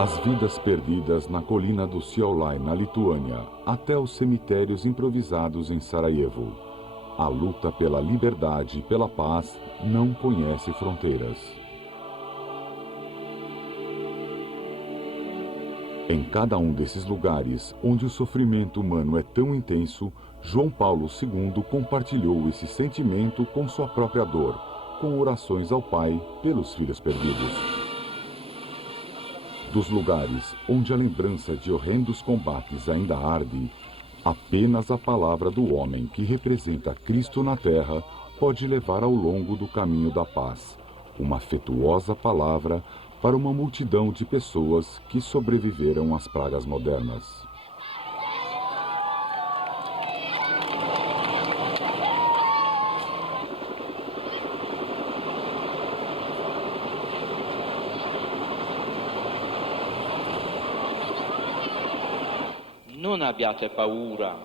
As vidas perdidas na colina do Siaulai, na Lituânia, até os cemitérios improvisados em Sarajevo. A luta pela liberdade e pela paz não conhece fronteiras. Em cada um desses lugares onde o sofrimento humano é tão intenso, João Paulo II compartilhou esse sentimento com sua própria dor, com orações ao Pai pelos filhos perdidos. Dos lugares onde a lembrança de horrendos combates ainda arde, apenas a palavra do homem que representa Cristo na terra pode levar ao longo do caminho da paz, uma afetuosa palavra para uma multidão de pessoas que sobreviveram às pragas modernas. Non abbiate paura,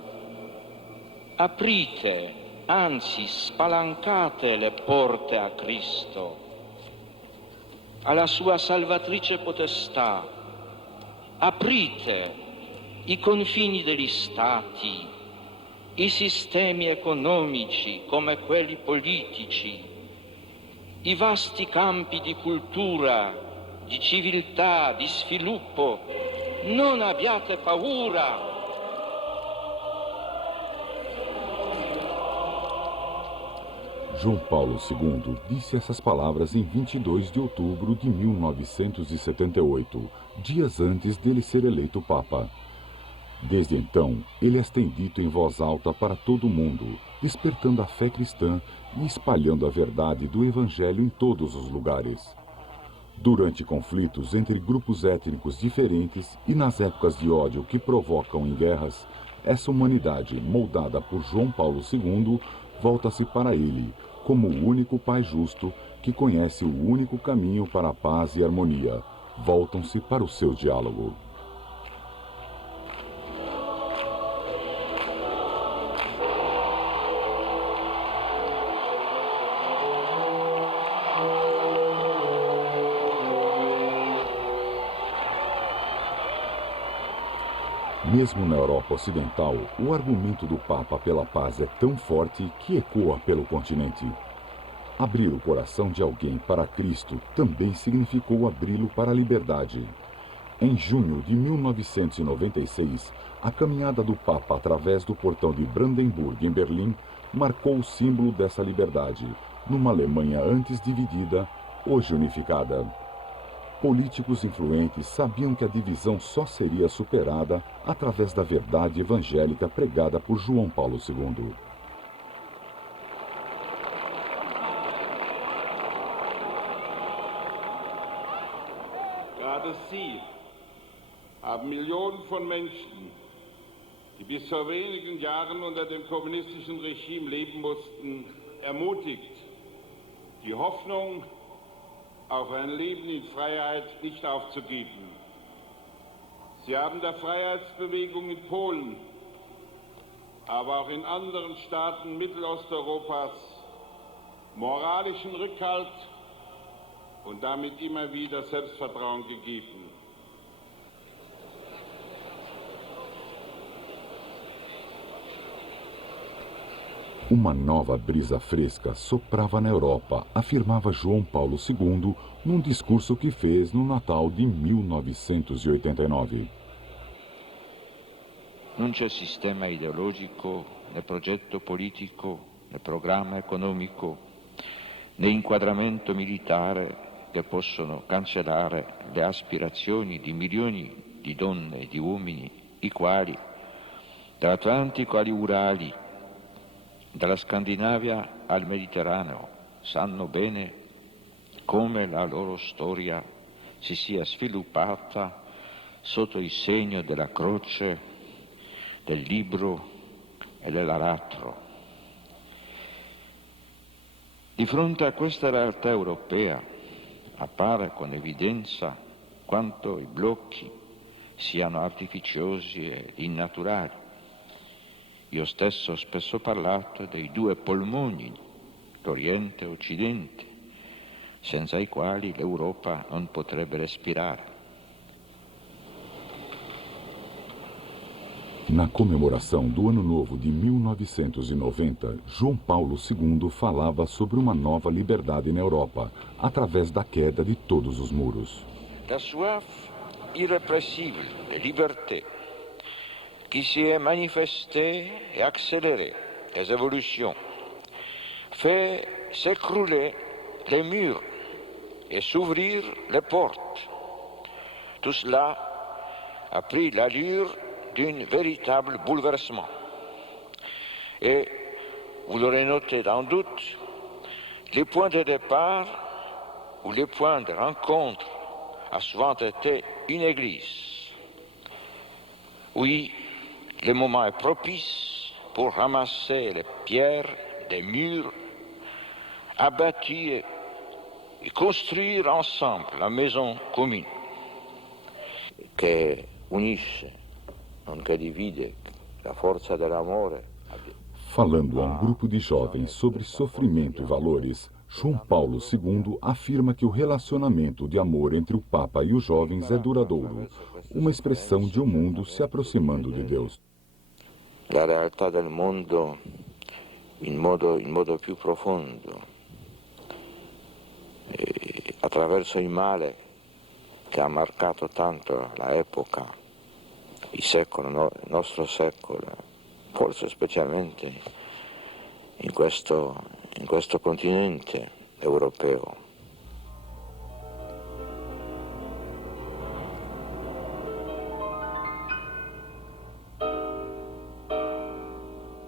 aprite, anzi spalancate le porte a Cristo, alla sua salvatrice potestà, aprite i confini degli stati, i sistemi economici come quelli politici, i vasti campi di cultura, di civiltà, di sviluppo. Non abbiate paura. João Paulo II disse essas palavras em 22 de outubro de 1978, dias antes dele ser eleito Papa. Desde então, ele as tem dito em voz alta para todo o mundo, despertando a fé cristã e espalhando a verdade do Evangelho em todos os lugares. Durante conflitos entre grupos étnicos diferentes e nas épocas de ódio que provocam em guerras, essa humanidade, moldada por João Paulo II, volta-se para ele, como o único Pai justo que conhece o único caminho para a paz e harmonia. Voltam-se para o seu diálogo. Mesmo na Europa Ocidental, o argumento do Papa pela paz é tão forte que ecoa pelo continente. Abrir o coração de alguém para Cristo também significou abri-lo para a liberdade. Em junho de 1996, a caminhada do Papa através do portão de Brandenburg, em Berlim, marcou o símbolo dessa liberdade, numa Alemanha antes dividida, hoje unificada. Políticos influentes sabiam que a divisão só seria superada através da verdade evangélica pregada por João Paulo II. Gerade Sie haben Millionen von Menschen, die bis vor wenigen Jahren unter dem kommunistischen Regime leben mussten, ermutigt, die Hoffnung auf ein Leben in Freiheit nicht aufzugeben. Sie haben der Freiheitsbewegung in Polen, aber auch in anderen Staaten Mittelosteuropas moralischen Rückhalt und damit immer wieder Selbstvertrauen gegeben. Uma nova brisa fresca soprava na Europa, afirmava João Paulo II num discurso que fez no Natal de 1989. Non c'è sistema ideologico, né progetto politico, né programma economico, né inquadramento militare che possono cancellare le aspirazioni di milioni di donne e di uomini, i quali, dall'Atlantico agli Urali, dalla Scandinavia al Mediterraneo, sanno bene come la loro storia si sia sviluppata sotto il segno della croce, del libro e dell'aratro. Di fronte a questa realtà europea appare con evidenza quanto i blocchi siano artificiosi e innaturali. Io stesso ho spesso parlato dei due polmoni, l'Oriente e l'Occidente, senza i quali l'Europa non potrebbe respirare. Na comemoração do Ano Novo de 1990, João Paulo II falava sobre uma nova liberdade na Europa, através da queda de todos os muros. La soif irrépressible de liberté qui s'est manifestée et accélérée les évolutions fait s'écrouler les murs et s'ouvrir les portes. Tout cela a pris l'allure d'un véritable bouleversement. Et vous l'aurez noté sans doute, les points de départ ou les points de rencontre a souvent été une église. Oui, le moment est propice pour ramasser les pierres des murs, abattus et construire ensemble la maison commune. Che unisce, non che divide, la forza dell'amore. Falando a um grupo de jovens sobre sofrimento e valores, João Paulo II afirma que o relacionamento de amor entre o Papa e os jovens é duradouro, uma expressão de um mundo se aproximando de Deus. La realtà del mondo in modo più profondo, attraverso il male che ha marcato tanto l'epoca, il secolo, il nostro secolo, forse specialmente in questo continente europeo.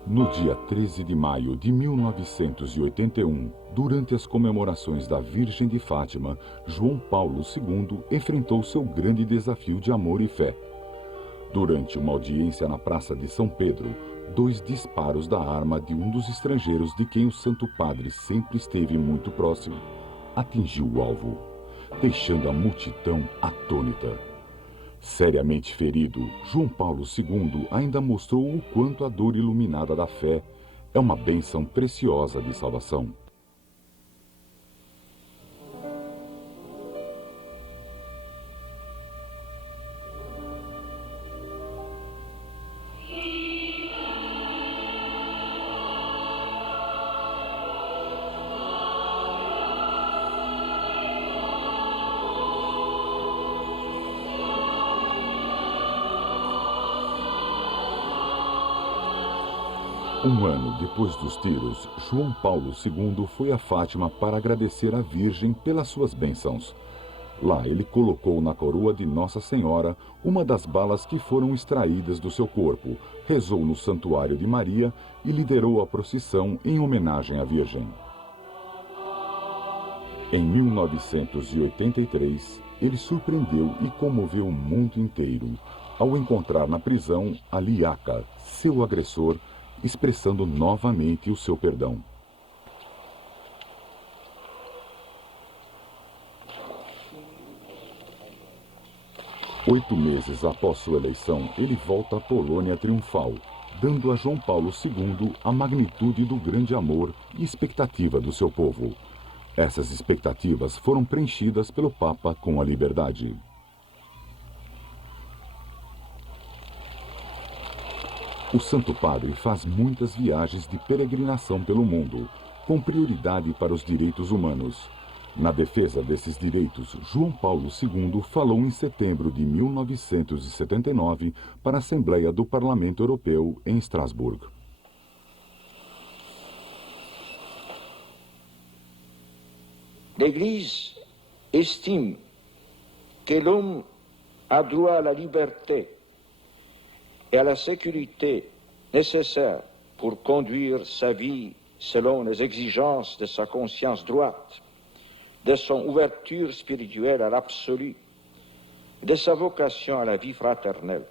No dia 13 de maio de 1981, durante as comemorações da Virgem de Fátima, João Paulo II enfrentou seu grande desafio de amor e fé. Durante uma audiência na Praça de São Pedro, 2 disparos da arma de um dos estrangeiros de quem o Santo Padre sempre esteve muito próximo atingiu o alvo, deixando a multidão atônita. Seriamente ferido, João Paulo II ainda mostrou o quanto a dor iluminada da fé é uma bênção preciosa de salvação. Um ano depois dos tiros, João Paulo II foi a Fátima para agradecer à Virgem pelas suas bênçãos. Lá ele colocou na coroa de Nossa Senhora uma das balas que foram extraídas do seu corpo, rezou no Santuário de Maria e liderou a procissão em homenagem à Virgem. Em 1983, ele surpreendeu e comoveu o mundo inteiro ao encontrar na prisão Ali Yaka, seu agressor, expressando novamente o seu perdão. Oito meses após sua eleição, ele volta à Polônia triunfal, dando a João Paulo II a magnitude do grande amor e expectativa do seu povo. Essas expectativas foram preenchidas pelo Papa com a liberdade. O Santo Padre faz muitas viagens de peregrinação pelo mundo, com prioridade para os direitos humanos. Na defesa desses direitos, João Paulo II falou em setembro de 1979 para a Assembleia do Parlamento Europeu em Estrasburgo. L'Église estime que l'homme a droit à la liberté et à la sécurité nécessaires pour conduire sa vie selon les exigences de sa conscience droite, de son ouverture spirituelle à l'absolu, de sa vocation à la vie fraternelle.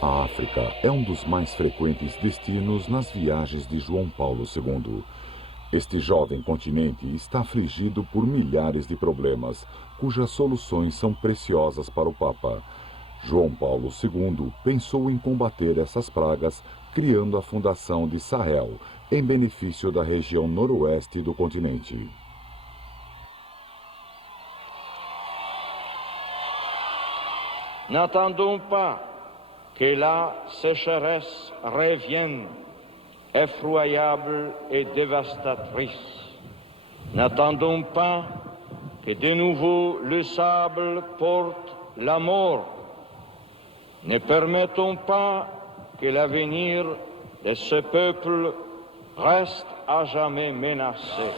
A África é um dos mais frequentes destinos nas viagens de João Paulo II. Este jovem continente está afligido por milhares de problemas, cujas soluções são preciosas para o Papa. João Paulo II pensou em combater essas pragas, criando a Fundação de Sahel, em benefício da região noroeste do continente. N'attendons pas que la sécheresse revienne effroyable et dévastatrice. N'attendons pas que de nouveau le sable porte la mort. Ne permettons pas que l'avenir de ce peuple reste à jamais menacé.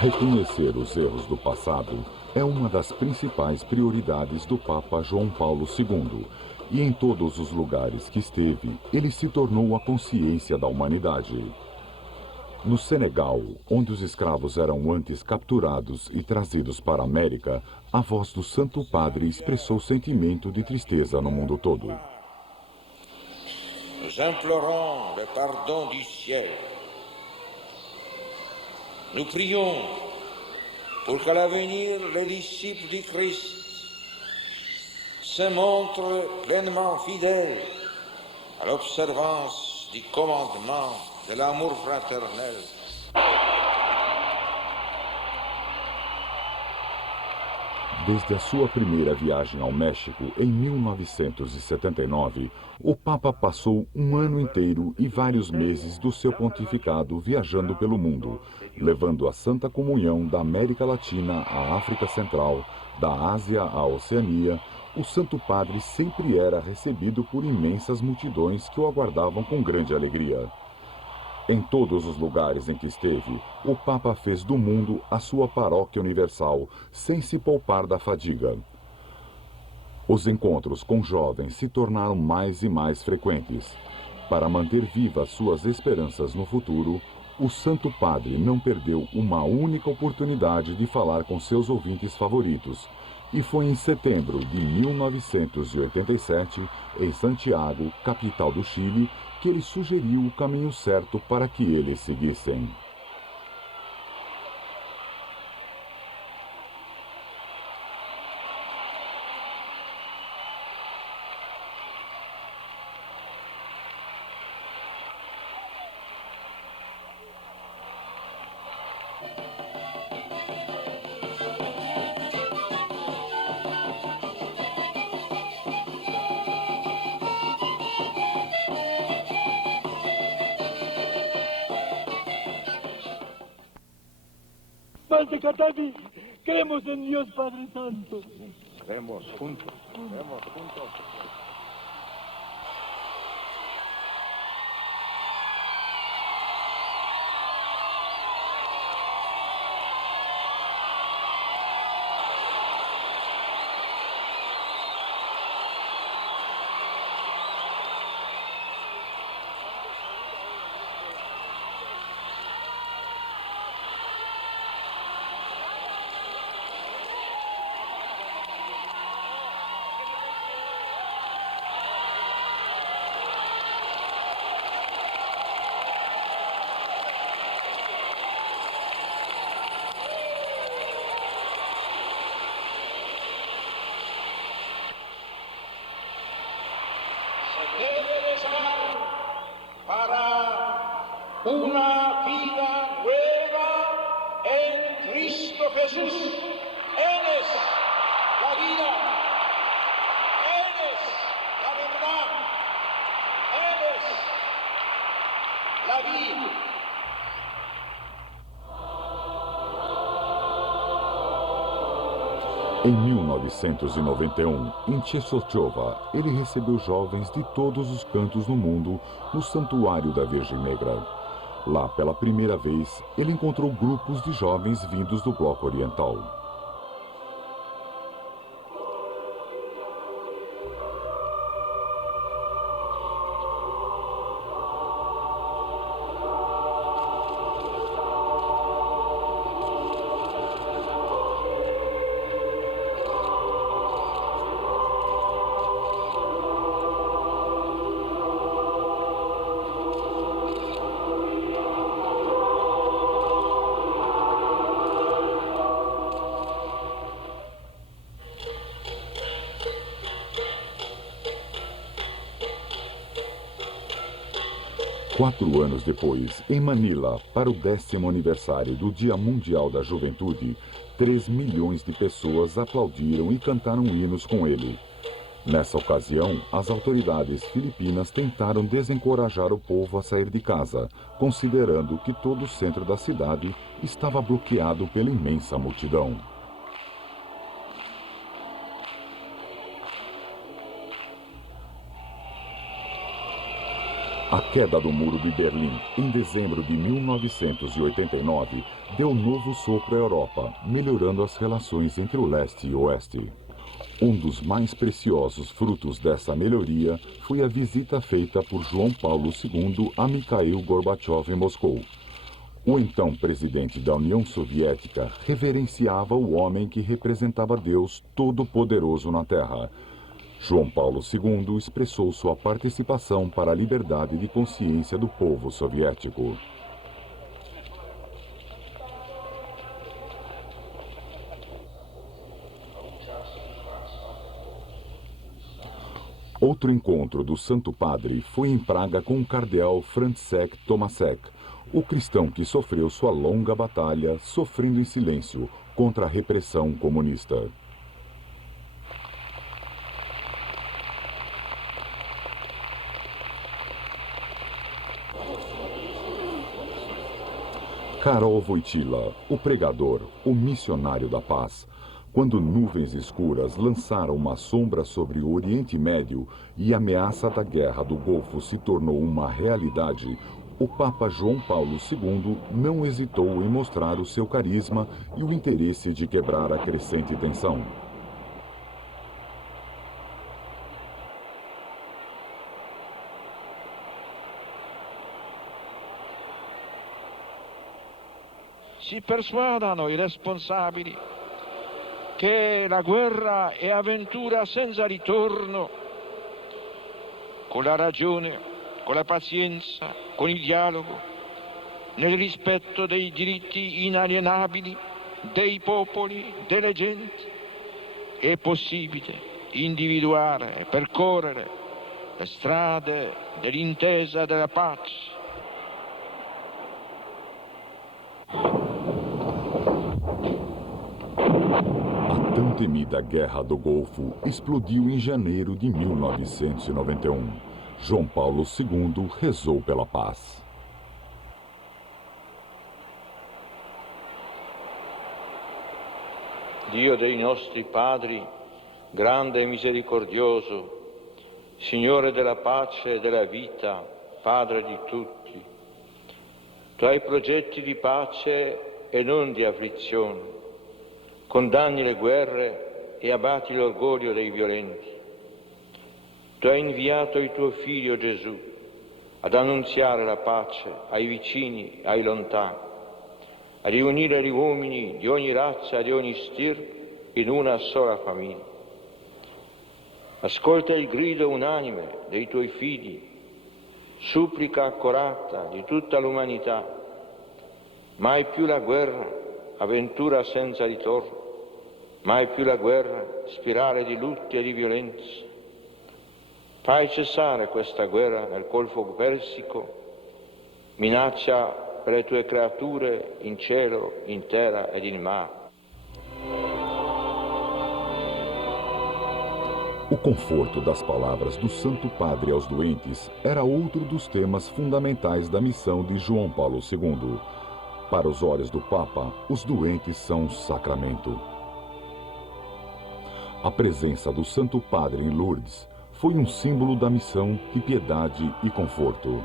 Reconhecer os erros do passado é uma das principais prioridades do Papa João Paulo II, e em todos os lugares que esteve, ele se tornou a consciência da humanidade. No Senegal, onde os escravos eram antes capturados e trazidos para a América, a voz do Santo Padre expressou sentimento de tristeza no mundo todo. Nous implorons le pardon du ciel. Nous prions pour qu'à l'avenir les disciples du Christ se montrent pleinement fidèles à l'observance du commandement de l'amour fraternel. Desde a sua primeira viagem ao México, em 1979, o Papa passou um ano inteiro e vários meses do seu pontificado viajando pelo mundo, levando a Santa Comunhão da América Latina à África Central, da Ásia à Oceania. O Santo Padre sempre era recebido por imensas multidões que o aguardavam com grande alegria. Em todos os lugares em que esteve, o Papa fez do mundo a sua paróquia universal, sem se poupar da fadiga. Os encontros com jovens se tornaram mais e mais frequentes. Para manter vivas suas esperanças no futuro, o Santo Padre não perdeu uma única oportunidade de falar com seus ouvintes favoritos. E foi em setembro de 1987, em Santiago, capital do Chile, que ele sugeriu o caminho certo para que eles seguissem. Padre Catavi, creemos en Dios Padre Santo. Creemos juntos, creemos juntos. Para una vida nueva en Cristo Jesús. Él es la vida, Él es la verdad, Él es la vida. Em 1991, em Częstochowa, ele recebeu jovens de todos os cantos do mundo no Santuário da Virgem Negra. Lá, pela primeira vez, ele encontrou grupos de jovens vindos do Bloco Oriental. 4 anos depois, em Manila, para o 10º aniversário do Dia Mundial da Juventude, 3 milhões de pessoas aplaudiram e cantaram hinos com ele. Nessa ocasião, as autoridades filipinas tentaram desencorajar o povo a sair de casa, considerando que todo o centro da cidade estava bloqueado pela imensa multidão. A queda do Muro de Berlim, em dezembro de 1989, deu novo sopro à Europa, melhorando as relações entre o leste e o oeste. Um dos mais preciosos frutos dessa melhoria foi a visita feita por João Paulo II a Mikhail Gorbachev em Moscou. O então presidente da União Soviética reverenciava o homem que representava Deus Todo-Poderoso na Terra. João Paulo II expressou sua participação para a liberdade de consciência do povo soviético. Outro encontro do Santo Padre foi em Praga com o cardeal Franciszek Tomasek, o cristão que sofreu sua longa batalha, sofrendo em silêncio, contra a repressão comunista. Karol Wojtyła, o pregador, o missionário da paz, quando nuvens escuras lançaram uma sombra sobre o Oriente Médio e a ameaça da guerra do Golfo se tornou uma realidade, o Papa João Paulo II não hesitou em mostrar o seu carisma e o interesse de quebrar a crescente tensão. Si persuadano i responsabili che la guerra è avventura senza ritorno, con la ragione, con la pazienza, con il dialogo, nel rispetto dei diritti inalienabili dei popoli, delle genti, è possibile individuare e percorrere le strade dell'intesa e della pace. A tão temida Guerra do Golfo explodiu em janeiro de 1991. João Paulo II rezou pela paz. Dio dei nostri padri, grande e misericordioso, Signore della pace e della vita, Padre di tutti, tu hai progetti di pace e non di afflizione. Condanni le guerre e abbatti l'orgoglio dei violenti. Tu hai inviato il tuo Figlio Gesù ad annunziare la pace ai vicini e ai lontani, a riunire gli uomini di ogni razza e di ogni stirpe in una sola famiglia. Ascolta il grido unanime dei tuoi figli, supplica accorata di tutta l'umanità. Mai più la guerra, avventura senza ritorno, mai più la guerra, spirale di lutti e di violenza. Fai cessare questa guerra nel Golfo Persico, minaccia per le tue creature in cielo, in terra ed in mare. O conforto das palavras do Santo Padre aos doentes era outro dos temas fundamentais da missão de João Paulo II. Para os olhos do Papa, os doentes são um sacramento. A presença do Santo Padre em Lourdes foi um símbolo da missão de piedade e conforto.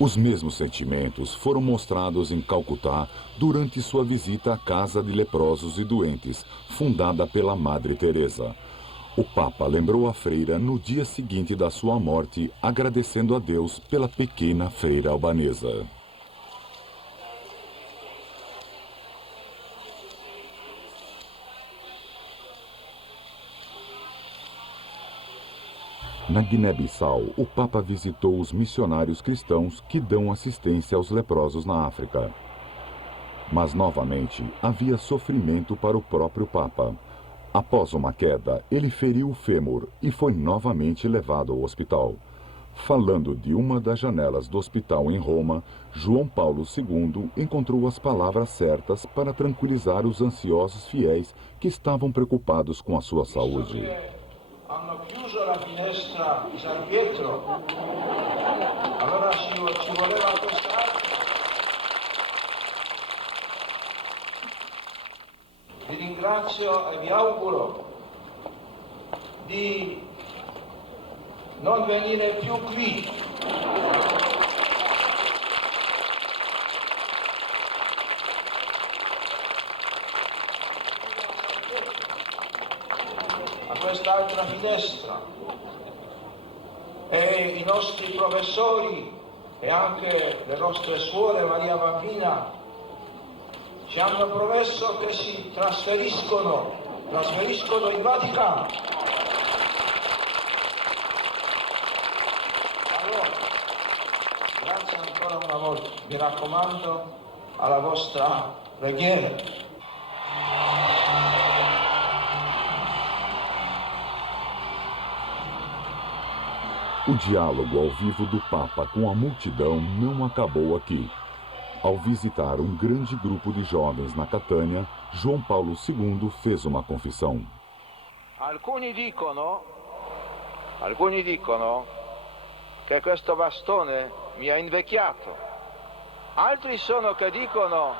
Os mesmos sentimentos foram mostrados em Calcutá durante sua visita à Casa de Leprosos e Doentes, fundada pela Madre Teresa. O Papa lembrou a freira no dia seguinte da sua morte, agradecendo a Deus pela pequena freira albanesa. Na Guiné-Bissau, o Papa visitou os missionários cristãos que dão assistência aos leprosos na África. Mas novamente havia sofrimento para o próprio Papa. Após uma queda, ele feriu o fêmur e foi novamente levado ao hospital. Falando de uma das janelas do hospital em Roma, João Paulo II encontrou as palavras certas para tranquilizar os ansiosos fiéis que estavam preocupados com a sua saúde. Hanno chiuso la finestra di San Pietro, allora ci voleva quest'altro. Vi ringrazio e vi auguro di non venire più qui. A quest'altra finestra. E i nostri professori e anche le nostre suore Maria Bambina ci hanno promesso che si trasferiscono in Vaticano. Allora, grazie ancora una volta, mi raccomando alla vostra preghiera. O diálogo ao vivo do Papa com a multidão não acabou aqui. Ao visitar um grande grupo de jovens na Catânia, João Paulo II fez uma confissão. Alcuni dicono che questo bastone mi ha invecchiato. Altri sono che dicono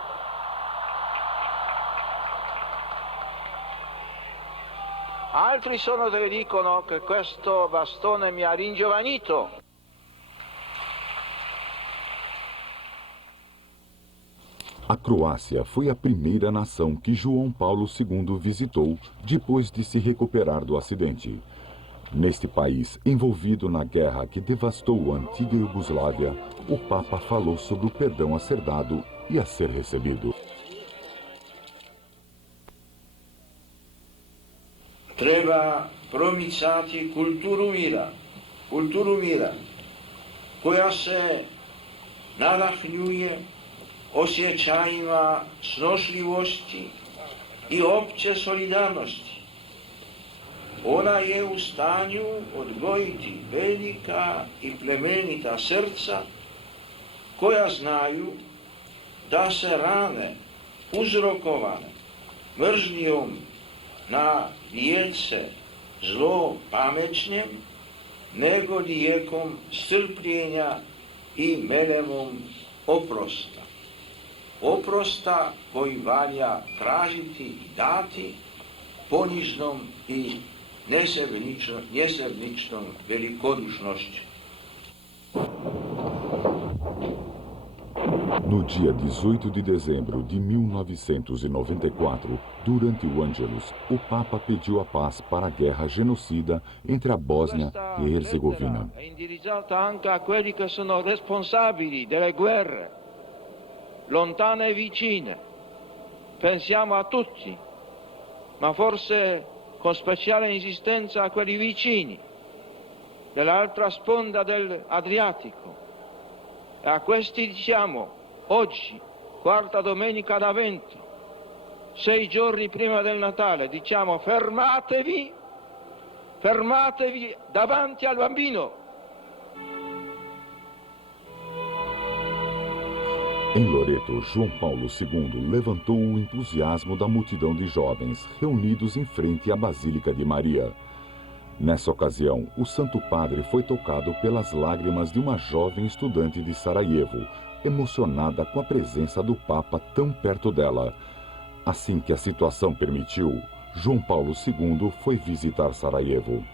che questo bastone mi ha ringiovanito. A Croácia foi a primeira nação que João Paulo II visitou depois de se recuperar do acidente. Neste país, envolvido na guerra que devastou a antiga Iugoslávia, o Papa falou sobre o perdão a ser dado e a ser recebido. Treba promicati kulturu mira, koja se nadahnjuje osjećajima snošljivosti i opće solidarnosti. Ona je u stanju odgojiti velika i plemenita srca koja znaju da se rane uzrokovane mržnjom na liječe zlo pamećnjem, nego lijekom strpljenja i melevom oprosta. Oprosta koji valja tražiti i dati ponižnom i nesebičnom velikodušnošću. No dia 18 de dezembro de 1994, durante o Ângelus, o Papa pediu a paz para a guerra genocida entre a Bósnia e Herzegovina. È indirizzata anche a quelli che sono responsabili delle guerre, lontane e vicine. Pensiamo a tutti, ma forse con speciale insistenza a quelli vicini, dell'altra sponda dell'Adriatico. E a questi diciamo, oggi, quarta domenica d'Avvento, 6 giorni prima del Natale, diciamo fermatevi davanti al bambino. Em Loreto, João Paulo II levantou o entusiasmo da multidão de jovens reunidos em frente à Basílica de Maria. Nessa ocasião, o Santo Padre foi tocado pelas lágrimas de uma jovem estudante de Sarajevo, emocionada com a presença do Papa tão perto dela. Assim que a situação permitiu, João Paulo II foi visitar Sarajevo.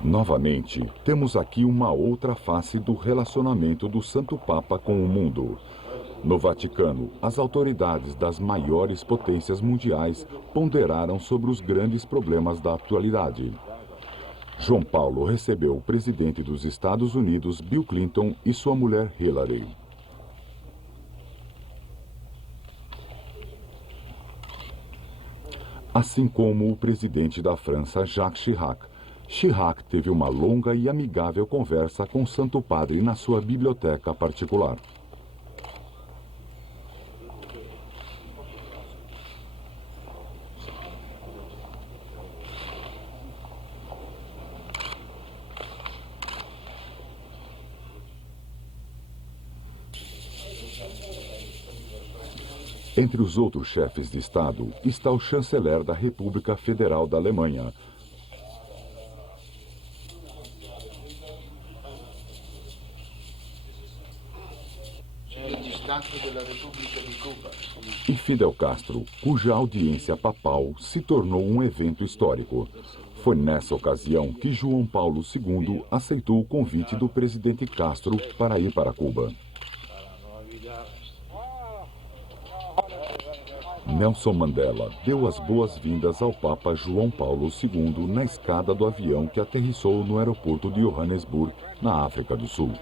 Novamente, temos aqui uma outra face do relacionamento do Santo Papa com o mundo. No Vaticano, as autoridades das maiores potências mundiais ponderaram sobre os grandes problemas da atualidade. João Paulo recebeu o presidente dos Estados Unidos, Bill Clinton, e sua mulher Hillary. Assim como o presidente da França, Jacques Chirac, Chirac teve uma longa e amigável conversa com o Santo Padre na sua biblioteca particular. Entre os outros chefes de Estado está o chanceler da República Federal da Alemanha, e Fidel Castro, cuja audiência papal se tornou um evento histórico. Foi nessa ocasião que João Paulo II aceitou o convite do presidente Castro para ir para Cuba. Nelson Mandela deu as boas-vindas ao Papa João Paulo II na escada do avião que aterrissou no aeroporto de Johannesburg, na África do Sul.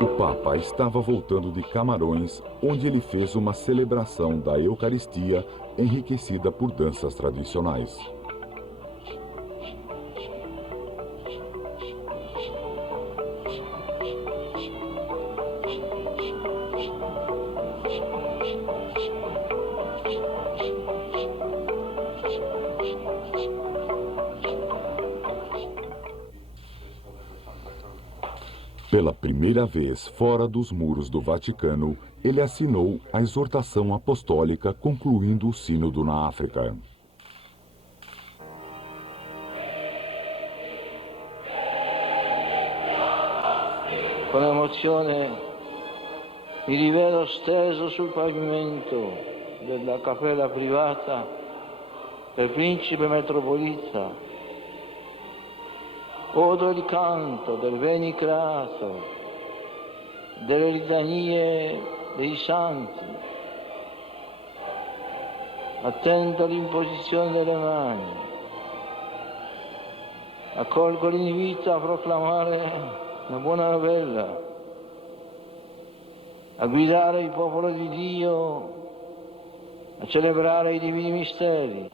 O Papa estava voltando de Camarões, onde ele fez uma celebração da Eucaristia enriquecida por danças tradicionais. Pela primeira vez fora dos muros do Vaticano, ele assinou a exortação apostólica concluindo o sínodo na África. Con emozione mi rivedo steso sul pavimento della cappella privata del principe metropolita. Odo il canto del Veni Creator, delle litanie dei santi. Attendo l'imposizione delle mani. Accolgo l'invito a proclamare la buona novella, a guidare il popolo di Dio, a celebrare i divini misteri.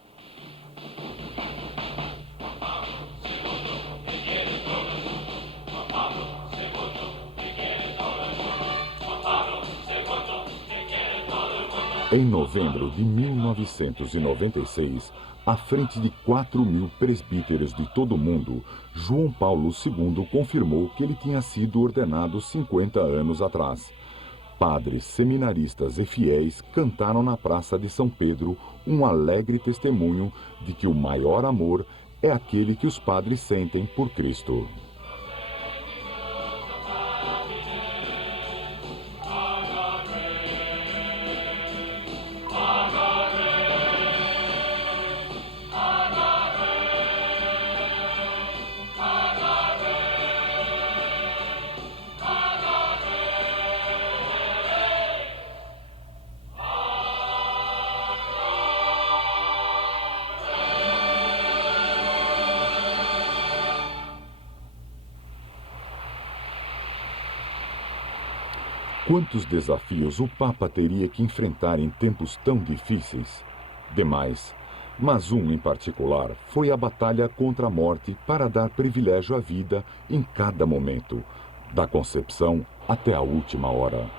Em novembro de 1996, à frente de 4.000 presbíteros de todo o mundo, João Paulo II confirmou que ele tinha sido ordenado 50 anos atrás. Padres, seminaristas e fiéis cantaram na Praça de São Pedro um alegre testemunho de que o maior amor é aquele que os padres sentem por Cristo. Quantos desafios o Papa teria que enfrentar em tempos tão difíceis? Demais. Mas um em particular foi a batalha contra a morte para dar privilégio à vida em cada momento, da concepção até a última hora.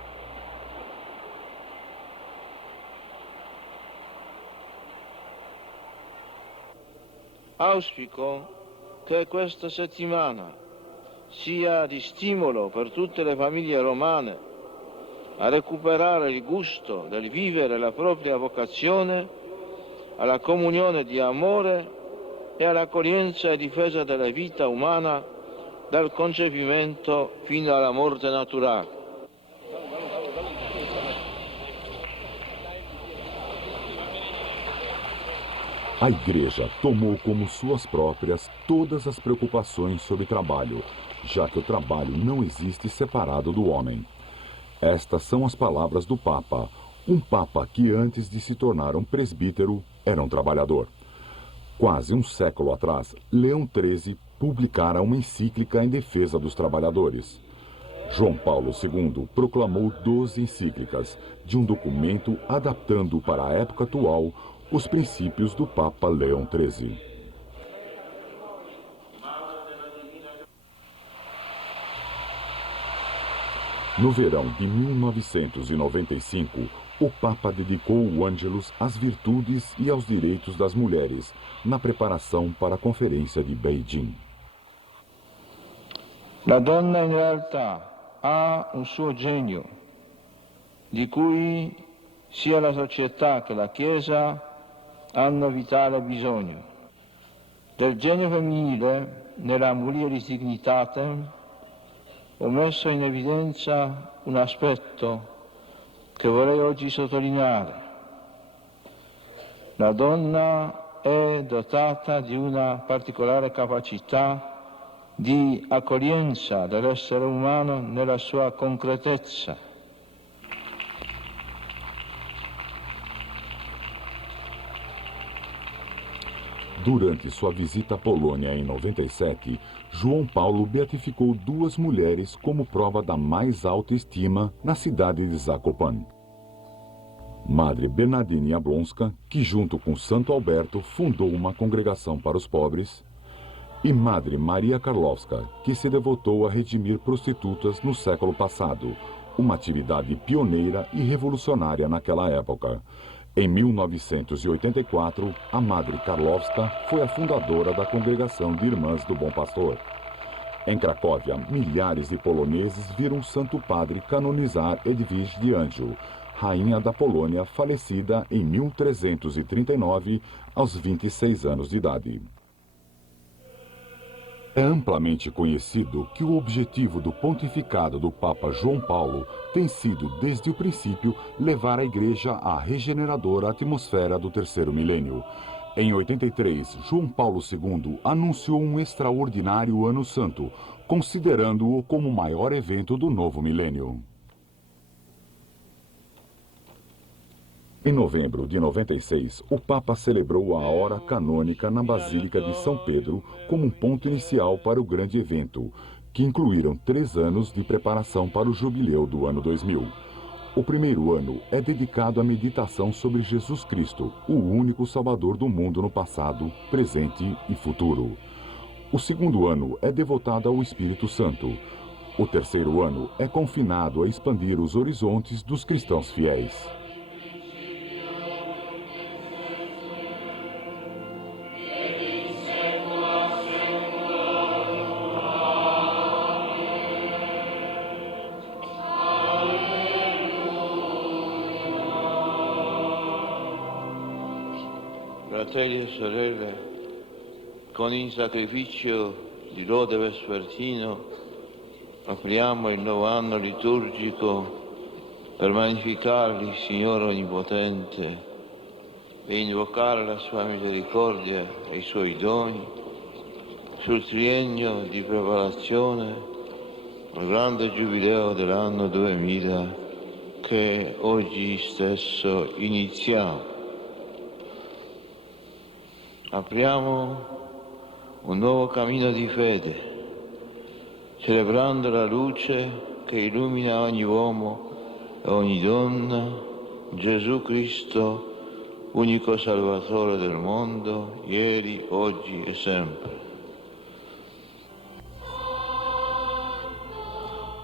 Auspico che questa settimana sia di stimolo per tutte le famiglie romane a recuperare il gusto del vivere la propria vocazione alla comunione di amore e all'accoglienza e difesa della vita umana dal concepimento fino alla morte naturale. A Igreja tomou como suas próprias todas as preocupações sobre trabalho, já que o trabalho não existe separado do homem. Estas são as palavras do Papa, um Papa que antes de se tornar um presbítero era um trabalhador. Quase um século atrás, Leão XIII publicara uma encíclica em defesa dos trabalhadores. João Paulo II proclamou 12 encíclicas, de um documento adaptando para a época atual os princípios do Papa Leão XIII. No verão de 1995, o Papa dedicou o Angelus às virtudes e aos direitos das mulheres, na preparação para a Conferência de Beijing. La donna in realtà ha un suo genio, di cui sia la società che la Chiesa hanno vitale bisogno. Del genio femminile, nella Mulieris Dignitatem, ho messo in evidenza un aspetto che vorrei oggi sottolineare. La donna è dotata di una particolare capacità di accoglienza dell'essere umano nella sua concretezza. Durante sua visita à Polônia em 97, João Paulo beatificou 2 mulheres como prova da mais alta estima na cidade de Zakopane. Madre Bernardine Jablonska, que junto com Santo Alberto fundou uma congregação para os pobres, e Madre Maria Karlowska, que se devotou a redimir prostitutas no século passado, uma atividade pioneira e revolucionária naquela época. Em 1984, a Madre Karlowska foi a fundadora da Congregação de Irmãs do Bom Pastor. Em Cracóvia, milhares de poloneses viram o Santo Padre canonizar Edwige de Anjou, rainha da Polônia, falecida em 1339, aos 26 anos de idade. É amplamente conhecido que o objetivo do pontificado do Papa João Paulo tem sido, desde o princípio, levar a Igreja à regeneradora atmosfera do terceiro milênio. Em 83, João Paulo II anunciou um extraordinário Ano Santo, considerando-o como o maior evento do novo milênio. Em novembro de 96, o Papa celebrou a hora canônica na Basílica de São Pedro como um ponto inicial para o grande evento, que incluíram 3 anos de preparação para o jubileu do ano 2000. O primeiro ano é dedicado à meditação sobre Jesus Cristo, o único Salvador do mundo no passado, presente e futuro. O segundo ano é devotado ao Espírito Santo. O terceiro ano é confinado a expandir os horizontes dos cristãos fiéis. Fratelli e sorelle, con il sacrificio di lode vespertino apriamo il nuovo anno liturgico per magnificare il Signore Onnipotente e invocare la sua misericordia e i suoi doni sul triennio di preparazione al grande giubileo dell'anno 2000 che oggi stesso iniziamo. Apriamo un nuovo cammino di fede, celebrando la luce che illumina ogni uomo e ogni donna, Gesù Cristo, unico Salvatore del mondo, ieri, oggi e sempre.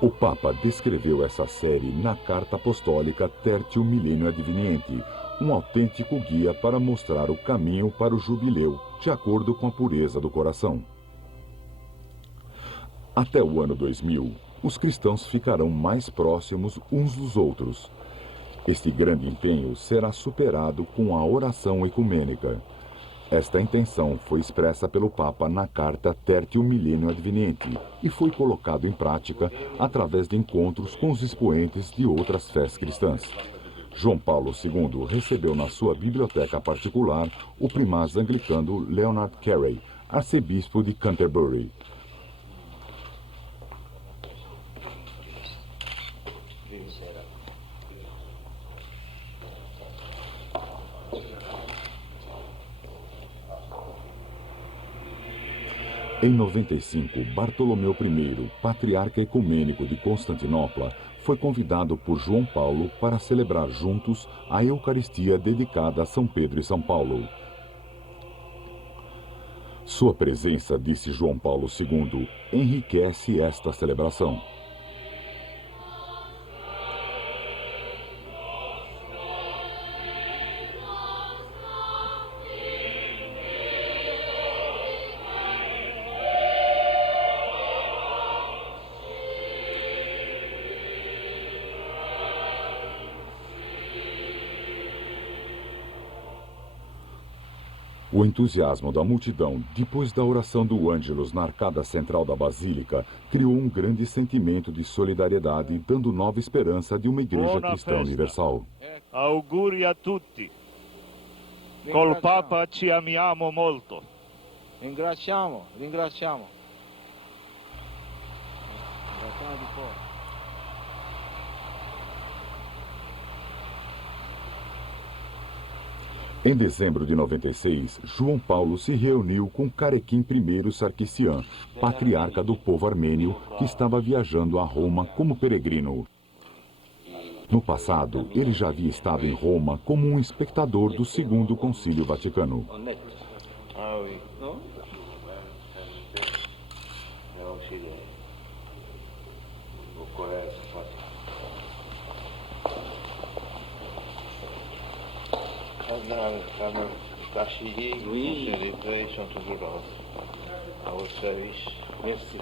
O Papa descreveu essa série na Carta Apostólica Tertium Millennium Advenienti, um autêntico guia para mostrar o caminho para o jubileu, de acordo com a pureza do coração. Até o ano 2000, os cristãos ficarão mais próximos uns dos outros. Este grande empenho será superado com a oração ecumênica. Esta intenção foi expressa pelo Papa na carta Tertium Millennium Advenienti e foi colocado em prática através de encontros com os expoentes de outras fés cristãs. João Paulo II recebeu na sua biblioteca particular o primaz anglicano Leonard Carey, arcebispo de Canterbury. Em 95, Bartolomeu I, patriarca ecumênico de Constantinopla, foi convidado por João Paulo para celebrar juntos a Eucaristia dedicada a São Pedro e São Paulo. Sua presença, disse João Paulo II, enriquece esta celebração. O entusiasmo da multidão, depois da oração do Ângelus na arcada central da Basílica, criou um grande sentimento de solidariedade, dando nova esperança de uma igreja cristã universal. Auguri a tutti. Col Papa ci amiamo molto. Ringraziamo di cuore. Em dezembro de 96, João Paulo se reuniu com Carequim I Sarkissian, patriarca do povo armênio, que estava viajando a Roma como peregrino. No passado, ele já havia estado em Roma como um espectador do Segundo Concílio Vaticano. Oui, les prêts sont toujours là, à votre service. Merci.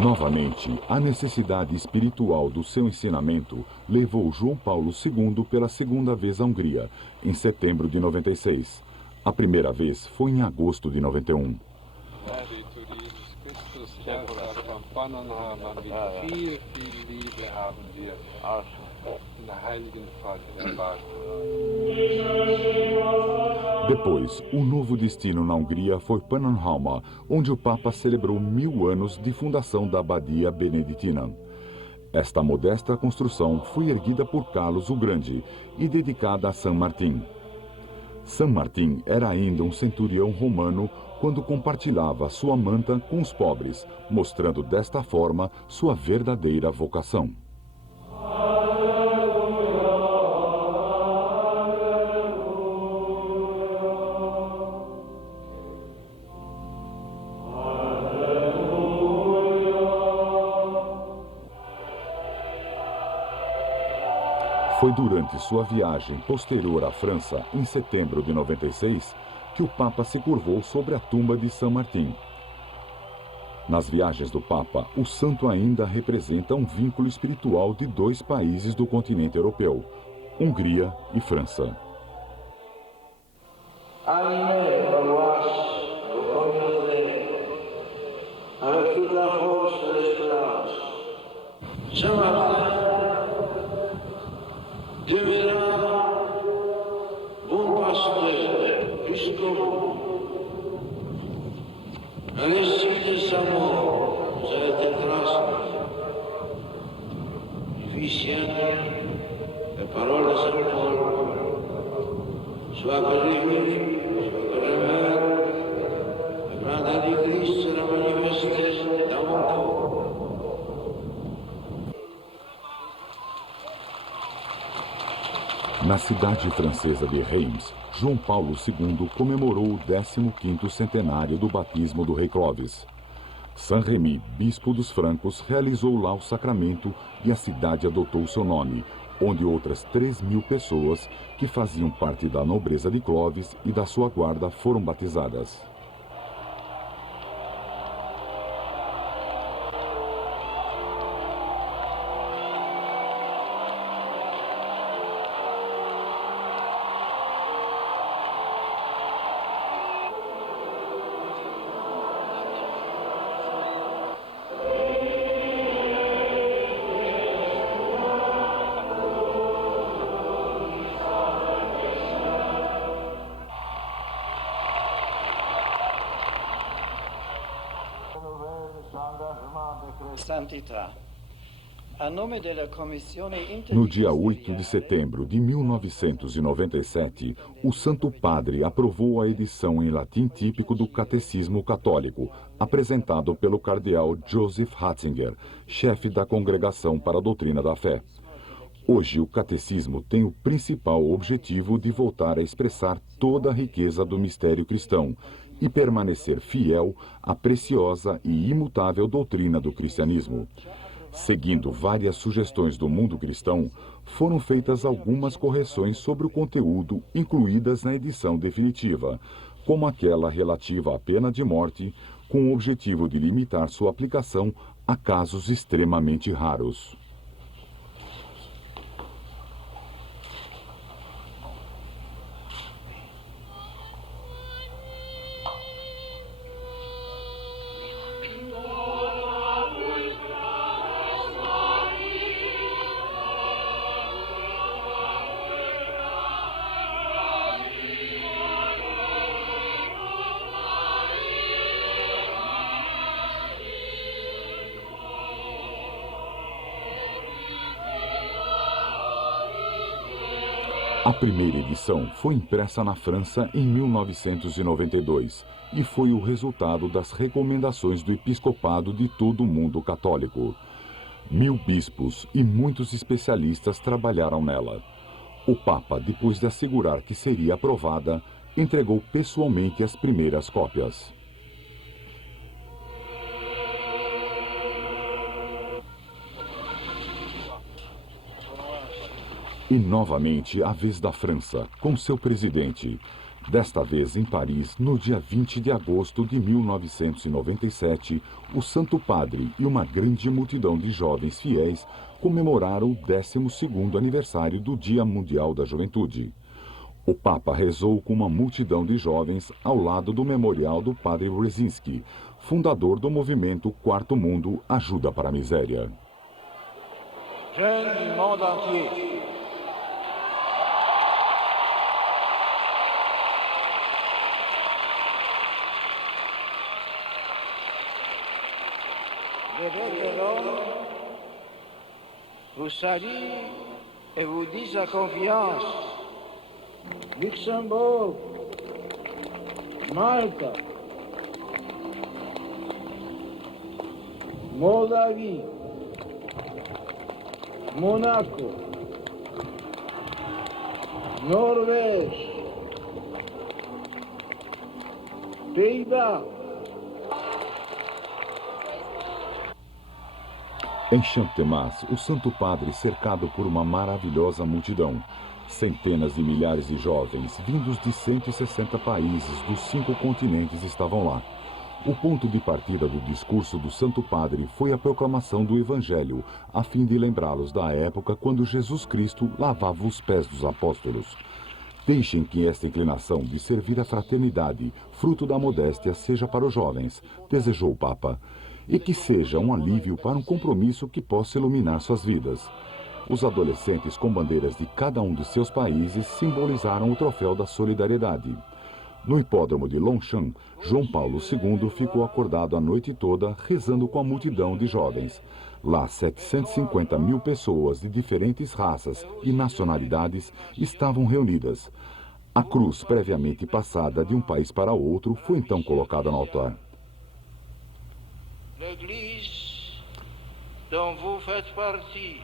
Novamente, a necessidade espiritual do seu ensinamento levou João Paulo II pela segunda vez à Hungria, em setembro de 96. A primeira vez foi em agosto de 91. Depois, o novo destino na Hungria foi Pannonhalma, onde o Papa celebrou 1000 anos de fundação da abadia beneditina. Esta modesta construção foi erguida por Carlos o Grande e dedicada a São Martim. São Martim era ainda um centurião romano quando compartilhava sua manta com os pobres, mostrando desta forma sua verdadeira vocação. Foi durante sua viagem posterior à França, em setembro de 96, que o Papa se curvou sobre a tumba de São Martim. Nas viagens do Papa, o santo ainda representa um vínculo espiritual de 2 países do continente europeu, Hungria e França. Na cidade francesa de Reims, João Paulo II comemorou o 15º centenário do batismo do rei Clovis. Saint-Remy, bispo dos francos, realizou lá o sacramento e a cidade adotou seu nome, onde outras 3.000 pessoas que faziam parte da nobreza de Clovis e da sua guarda foram batizadas. No dia 8 de setembro de 1997, o Santo Padre aprovou a edição em latim típico do Catecismo Católico, apresentado pelo cardeal Joseph Ratzinger, chefe da Congregação para a Doutrina da Fé. Hoje, o Catecismo tem o principal objetivo de voltar a expressar toda a riqueza do mistério cristão e permanecer fiel à preciosa e imutável doutrina do cristianismo. Seguindo várias sugestões do mundo cristão, foram feitas algumas correções sobre o conteúdo incluídas na edição definitiva, como aquela relativa à pena de morte, com o objetivo de limitar sua aplicação a casos extremamente raros. A primeira edição foi impressa na França em 1992 e foi o resultado das recomendações do episcopado de todo o mundo católico. 1000 bispos e muitos especialistas trabalharam nela. O Papa, depois de assegurar que seria aprovada, entregou pessoalmente as primeiras cópias. E novamente a vez da França, com seu presidente. Desta vez em Paris, no dia 20 de agosto de 1997, o Santo Padre e uma grande multidão de jovens fiéis comemoraram o 12º aniversário do Dia Mundial da Juventude. O Papa rezou com uma multidão de jovens ao lado do memorial do Padre Brzezinski, fundador do movimento Quarto Mundo Ajuda para a Miséria. Jeunes du monde entier. L'évêque de Rome vous salue et vous dit sa confiance. Luxembourg, Malte, Moldavie, Monaco, Norvège, Pays-Bas. Em Champ-de-Mars, o Santo Padre, cercado por uma maravilhosa multidão, centenas de milhares de jovens, vindos de 160 países dos 5 continentes, estavam lá. O ponto de partida do discurso do Santo Padre foi a proclamação do Evangelho, a fim de lembrá-los da época quando Jesus Cristo lavava os pés dos apóstolos. Deixem que esta inclinação de servir a fraternidade, fruto da modéstia, seja para os jovens, desejou o Papa, e que seja um alívio para um compromisso que possa iluminar suas vidas. Os adolescentes com bandeiras de cada um de seus países simbolizaram o troféu da solidariedade. No hipódromo de Longchamp, João Paulo II ficou acordado a noite toda rezando com a multidão de jovens. Lá, 750 mil pessoas de diferentes raças e nacionalidades estavam reunidas. A cruz, previamente passada de um país para outro, foi então colocada no altar. L'Église dont vous faites partie.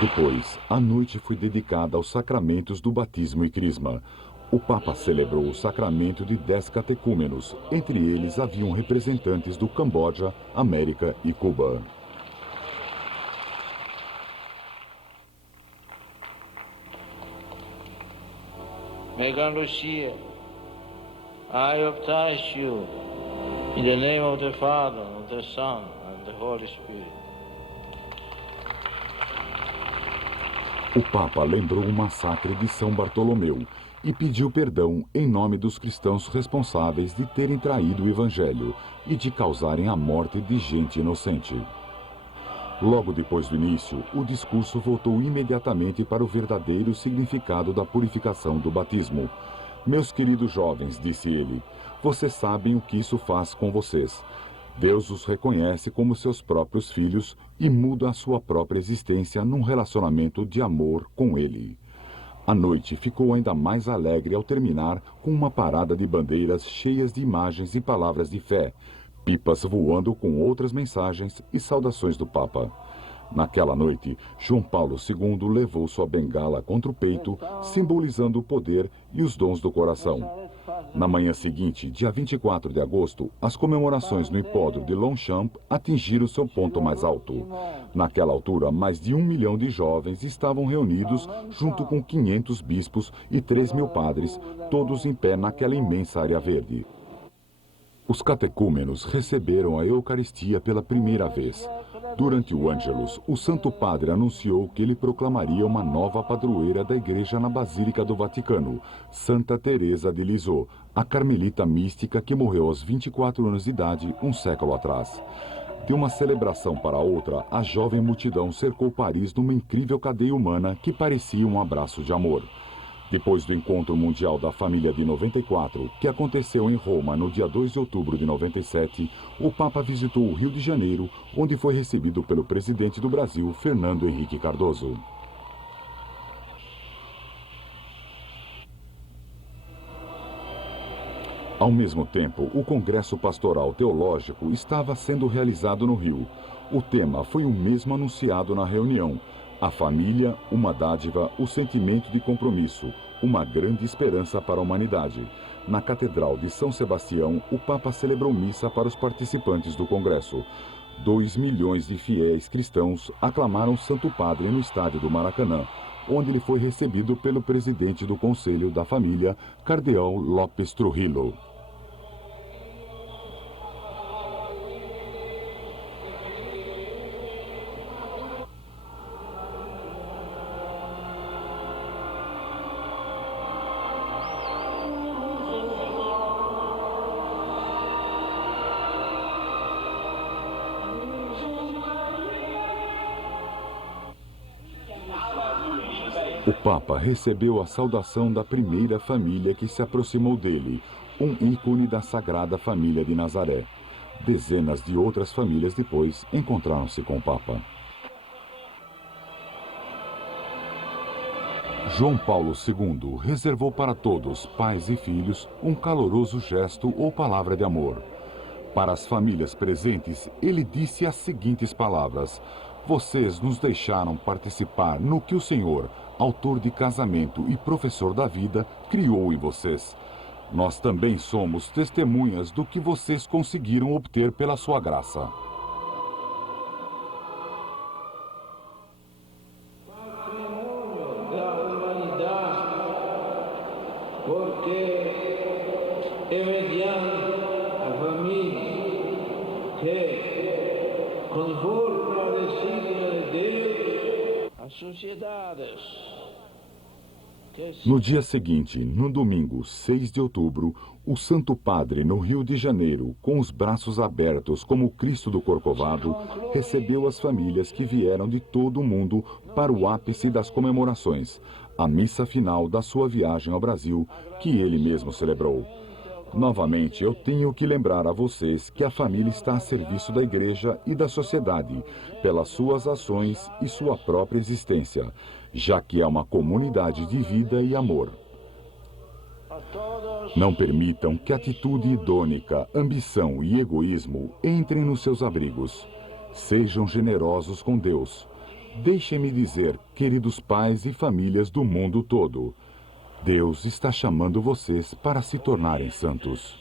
Depois, a noite foi dedicada aos sacramentos do batismo e crisma. O Papa celebrou o sacramento de 10 catecúmenos. Entre eles haviam representantes do Camboja, América e Cuba. Mesdames, Lucia, I baptize you in the name of the Father, of the Son, and the Holy Spirit. O Papa lembrou o massacre de São Bartolomeu e pediu perdão em nome dos cristãos responsáveis de terem traído o Evangelho e de causarem a morte de gente inocente. Logo depois do início, o discurso voltou imediatamente para o verdadeiro significado da purificação do batismo. Meus queridos jovens, disse ele, vocês sabem o que isso faz com vocês. Deus os reconhece como seus próprios filhos e muda a sua própria existência num relacionamento de amor com Ele. A noite ficou ainda mais alegre ao terminar com uma parada de bandeiras cheias de imagens e palavras de fé, pipas voando com outras mensagens e saudações do Papa. Naquela noite, João Paulo II levou sua bengala contra o peito, simbolizando o poder e os dons do coração. Na manhã seguinte, dia 24 de agosto, as comemorações no hipódromo de Longchamp atingiram seu ponto mais alto. Naquela altura, mais de 1 milhão de jovens estavam reunidos, junto com 500 bispos e 3.000 padres, todos em pé naquela imensa área verde. Os catecúmenos receberam a Eucaristia pela primeira vez. Durante o Ângelus, o Santo Padre anunciou que ele proclamaria uma nova padroeira da Igreja na Basílica do Vaticano, Santa Teresa de Lisieux, a carmelita mística que morreu aos 24 anos de idade, um século atrás. De uma celebração para outra, a jovem multidão cercou Paris numa incrível cadeia humana que parecia um abraço de amor. Depois do Encontro Mundial da Família de 94, que aconteceu em Roma no dia 2 de outubro de 97, o Papa visitou o Rio de Janeiro, onde foi recebido pelo presidente do Brasil, Fernando Henrique Cardoso. Ao mesmo tempo, o Congresso Pastoral Teológico estava sendo realizado no Rio. O tema foi o mesmo anunciado na reunião: a família, uma dádiva, o sentimento de compromisso, uma grande esperança para a humanidade. Na Catedral de São Sebastião, o Papa celebrou missa para os participantes do Congresso. 2 milhões de fiéis cristãos aclamaram Santo Padre no estádio do Maracanã, onde ele foi recebido pelo presidente do Conselho da Família, Cardeal López Trujillo. O Papa recebeu a saudação da primeira família que se aproximou dele, um ícone da Sagrada Família de Nazaré. Dezenas de outras famílias depois encontraram-se com o Papa. João Paulo II reservou para todos, pais e filhos, um caloroso gesto ou palavra de amor. Para as famílias presentes, ele disse as seguintes palavras: "Vocês nos deixaram participar no que o Senhor, autor de casamento e professor da vida, criou em vocês. Nós também somos testemunhas do que vocês conseguiram obter pela sua graça." No dia seguinte, no domingo 6 de outubro, o Santo Padre, no Rio de Janeiro, com os braços abertos como o Cristo do Corcovado, recebeu as famílias que vieram de todo o mundo para o ápice das comemorações, a missa final da sua viagem ao Brasil, que ele mesmo celebrou. Novamente, eu tenho que lembrar a vocês que a família está a serviço da Igreja e da sociedade, pelas suas ações e sua própria existência, já que é uma comunidade de vida e amor. Não permitam que atitude idônica, ambição e egoísmo entrem nos seus abrigos. Sejam generosos com Deus. Deixem-me dizer, queridos pais e famílias do mundo todo, Deus está chamando vocês para se tornarem santos.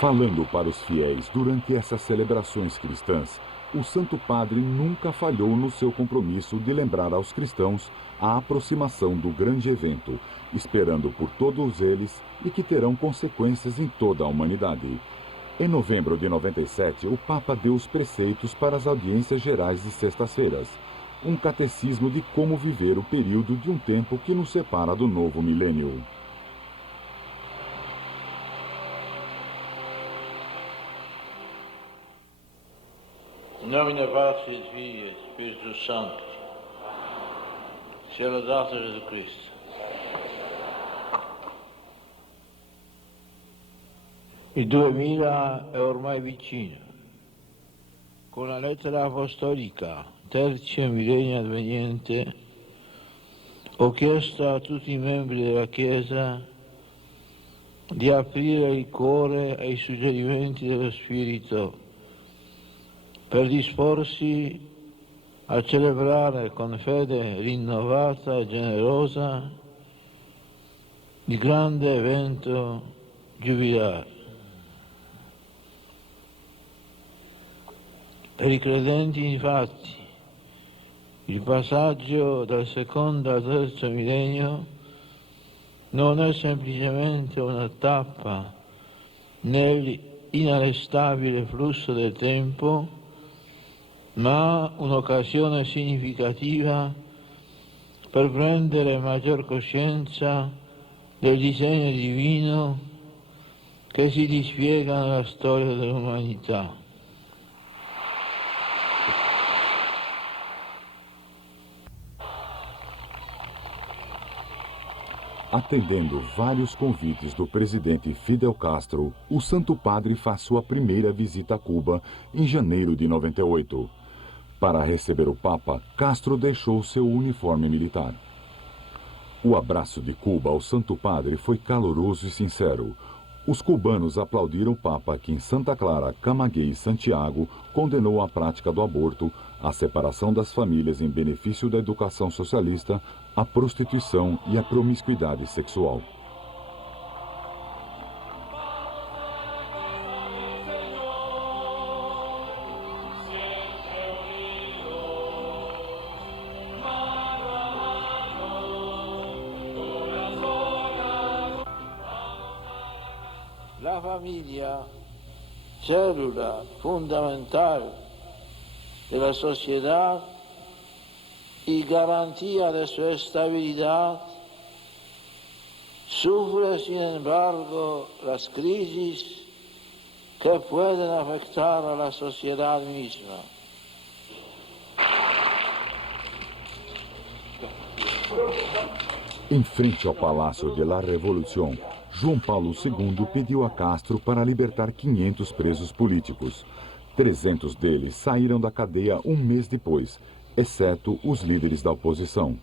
Falando para os fiéis durante essas celebrações cristãs, o Santo Padre nunca falhou no seu compromisso de lembrar aos cristãos a aproximação do grande evento, esperando por todos eles e que terão consequências em toda a humanidade. Em novembro de 97, o Papa deu os preceitos para as audiências gerais de sextas-feiras, um catecismo de como viver o período de um tempo que nos separa do novo milênio. nomine Patris et Filii et Spiritus Sancti. Sia lodato Gesù Cristo. Il 2000 è ormai vicino. Con la lettera apostolica, terzo millennio avveniente, ho chiesto a tutti i membri della Chiesa di aprire il cuore ai suggerimenti dello Spirito per disporsi a celebrare con fede rinnovata e generosa il grande evento giubilare. Per i credenti, infatti, il passaggio dal secondo al terzo millennio non è semplicemente una tappa nell'inarrestabile flusso del tempo, ma un'occasione significativa per prendere maggior coscienza del disegno divino che si dispiega nella storia dell'umanità. Atendendo vários convites do presidente Fidel Castro, o Santo Padre faz sua primeira visita a Cuba em janeiro de 98. Para receber o Papa, Castro deixou seu uniforme militar. O abraço de Cuba ao Santo Padre foi caloroso e sincero. Os cubanos aplaudiram o Papa, que em Santa Clara, Camagüey e Santiago condenou a prática do aborto, a separação das famílias em benefício da educação socialista, a prostituição e a promiscuidade sexual. La famiglia, célula fundamental della società y garantía de su estabilidad, sufre sin embargo las crisis que pueden afectar a la sociedad misma. Em frente ao Palácio de la Revolución, João Paulo II pediu a Castro para libertar 500 presos políticos. 300 deles saíram da cadeia um mês depois, exceto os líderes da oposição.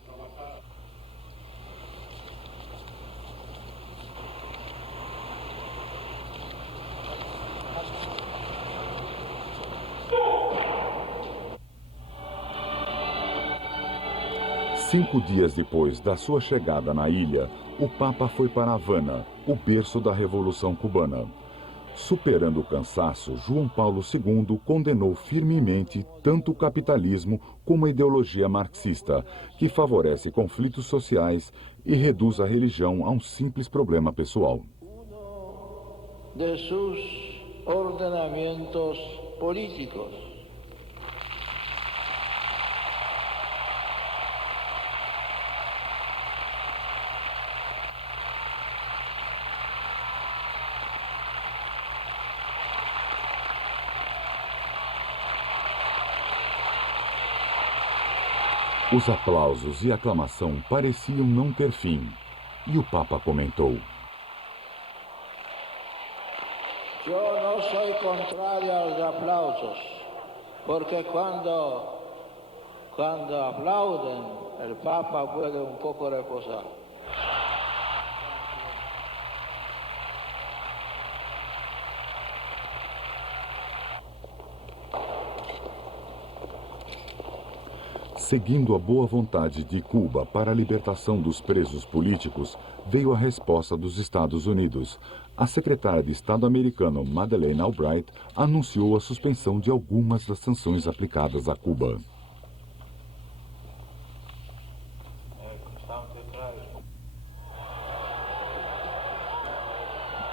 Cinco dias depois da sua chegada na ilha, o Papa foi para Havana, o berço da Revolução Cubana. Superando o cansaço, João Paulo II condenou firmemente tanto o capitalismo como a ideologia marxista, que favorece conflitos sociais e reduz a religião a um simples problema pessoal. De sus ordenamientos políticos. Os aplausos e a aclamação pareciam não ter fim. E o Papa comentou: Yo no soy contrario a los aplausos, porque cuando aplauden, el Papa puede un poco reposar. Seguindo a boa vontade de Cuba para a libertação dos presos políticos, veio a resposta dos Estados Unidos. A secretária de Estado americana Madeleine Albright anunciou a suspensão de algumas das sanções aplicadas a Cuba.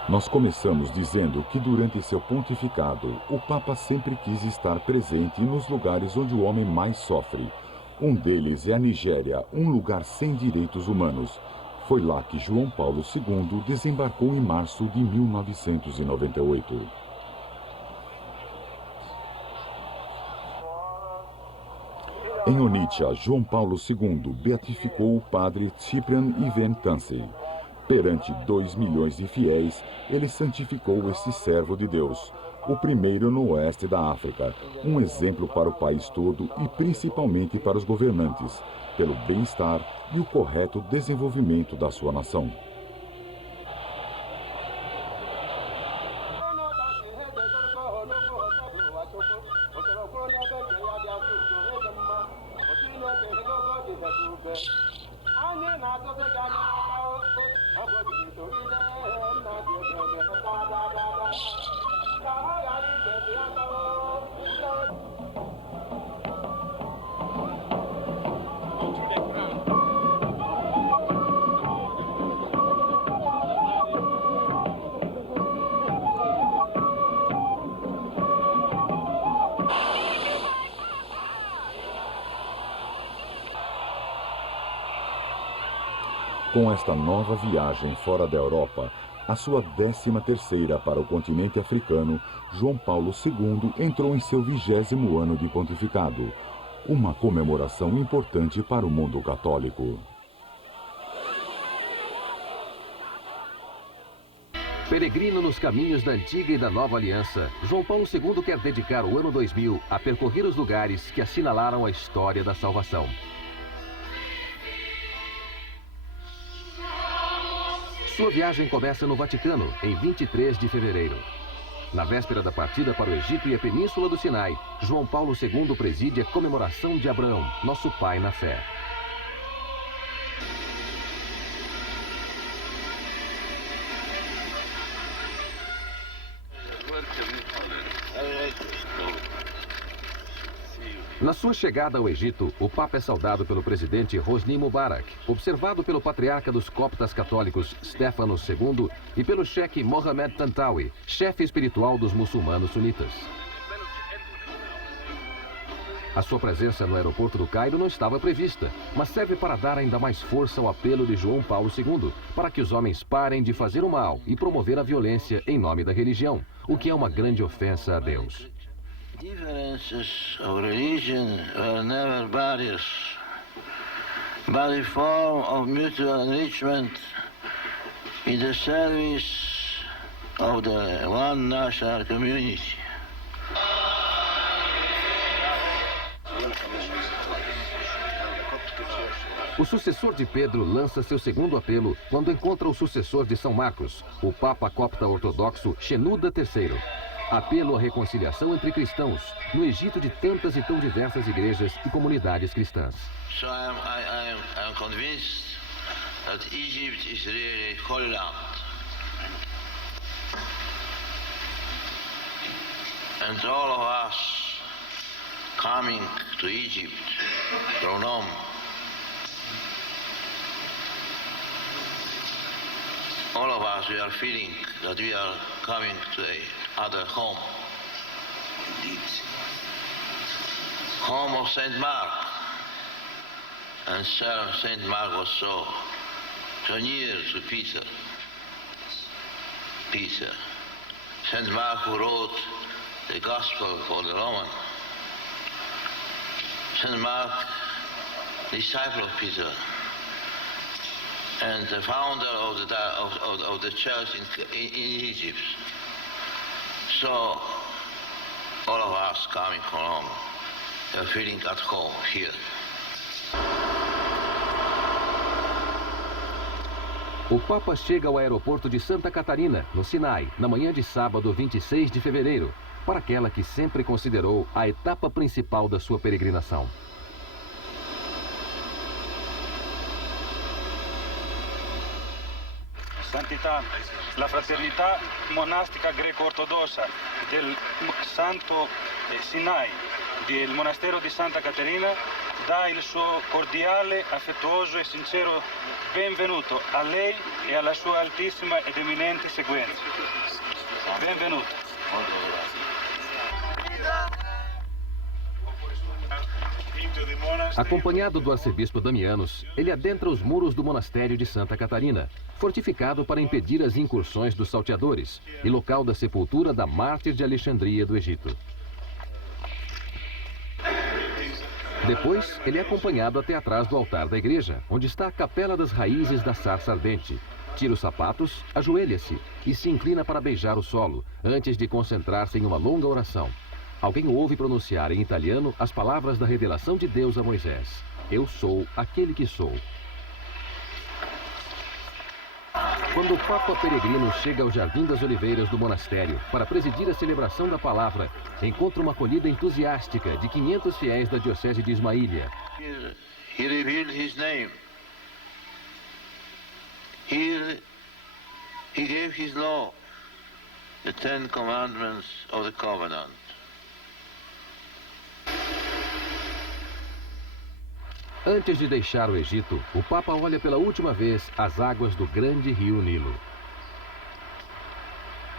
Nós começamos dizendo que durante seu pontificado, o Papa sempre quis estar presente nos lugares onde o homem mais sofre. Um deles é a Nigéria, um lugar sem direitos humanos. Foi lá que João Paulo II desembarcou em março de 1998. Em Onitsha, João Paulo II beatificou o padre Cyprian Ivan Tansey. Perante 2 milhões de fiéis, ele santificou este servo de Deus, o primeiro no oeste da África, um exemplo para o país todo e principalmente para os governantes, pelo bem-estar e o correto desenvolvimento da sua nação. Com esta nova viagem fora da Europa, a sua 13ª para o continente africano, João Paulo II entrou em seu 20º ano de pontificado, uma comemoração importante para o mundo católico. Peregrino nos caminhos da antiga e da nova aliança, João Paulo II quer dedicar o ano 2000 a percorrer os lugares que assinalaram a história da salvação. Sua viagem começa no Vaticano, em 23 de fevereiro. Na véspera da partida para o Egito e a Península do Sinai, João Paulo II preside a comemoração de Abraão, nosso pai na fé. Na sua chegada ao Egito, o Papa é saudado pelo presidente Hosni Mubarak, observado pelo patriarca dos coptas católicos Stéphanos II e pelo cheque Mohammed Tantawi, chefe espiritual dos muçulmanos sunitas. A sua presença no aeroporto do Cairo não estava prevista, mas serve para dar ainda mais força ao apelo de João Paulo II, para que os homens parem de fazer o mal e promover a violência em nome da religião, o que é uma grande ofensa a Deus. Differences of religion were never barriers, but a form of mutual enrichment in the service of the one national community. O sucessor de Pedro lança seu segundo apelo quando encontra o sucessor de São Marcos, o Papa copta ortodoxo Shenouda III. Apelo à reconciliação entre cristãos, no Egito de tantas e tão diversas igrejas e comunidades cristãs. So I'm convinced that Egypt is really holy land. And all of us coming to Egypt from Rome all of us, we are feeling that we are coming to another home. Indeed. Home of St. Mark. And St. Mark was so near to Peter. St. Mark who wrote the Gospel for the Roman. St. Mark, disciple of Peter, and the founder of the church in Egypt. So, all of us coming from Rome, are feeling at home here. O Papa chega ao aeroporto de Santa Catarina, no Sinai, na manhã de sábado, 26 de fevereiro, para aquela que sempre considerou a etapa principal da sua peregrinação. Santità, la fraternità monastica greco-ortodossa del Santo Sinai, del monastero di Santa Caterina, dà il suo cordiale, affettuoso e sincero benvenuto a lei e alla sua altissima ed eminente seguenza. Benvenuto. Acompanhado do arcebispo Damianos, ele adentra os muros do monastério de Santa Catarina, fortificado para impedir as incursões dos salteadores e local da sepultura da mártir de Alexandria do Egito. Depois, ele é acompanhado até atrás do altar da igreja, onde está a capela das raízes da sarça ardente. Tira os sapatos, ajoelha-se e se inclina para beijar o solo, antes de concentrar-se em uma longa oração. Alguém ouve pronunciar em italiano as palavras da revelação de Deus a Moisés. Eu sou aquele que sou. Quando o Papa Peregrino chega ao Jardim das Oliveiras do monastério para presidir a celebração da palavra, encontra uma acolhida entusiástica de 500 fiéis da Diocese de Ismaília. He revealed his name. Here he gave his law, the 10 commandments of the covenant. Antes de deixar o Egito, o Papa olha pela última vez as águas do grande rio Nilo.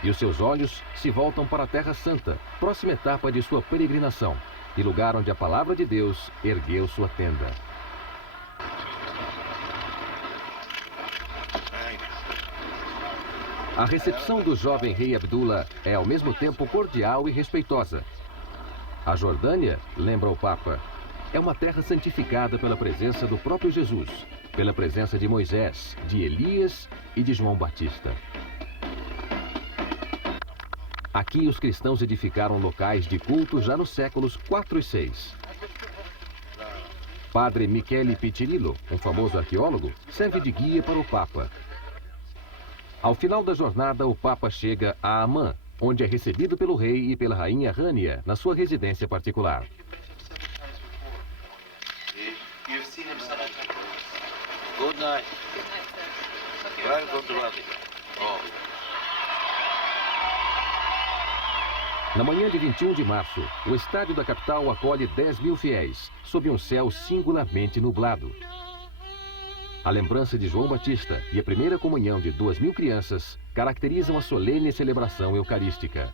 E os seus olhos se voltam para a Terra Santa, próxima etapa de sua peregrinação, e lugar onde a palavra de Deus ergueu sua tenda. A recepção do jovem rei Abdullah é ao mesmo tempo cordial e respeitosa. A Jordânia, lembra o Papa, é uma terra santificada pela presença do próprio Jesus, pela presença de Moisés, de Elias e de João Batista. Aqui os cristãos edificaram locais de culto já nos séculos 4 e 6. Padre Michele Piccirillo, um famoso arqueólogo, serve de guia para o Papa. Ao final da jornada, o Papa chega a Amman, onde é recebido pelo rei e pela rainha Rania, na sua residência particular. Good night. Welcome to Vatican. Na manhã de 21 de março, o estádio da capital acolhe 10.000 fiéis, sob um céu singularmente nublado. A lembrança de João Batista e a primeira comunhão de 2.000 crianças caracterizam a solene celebração eucarística.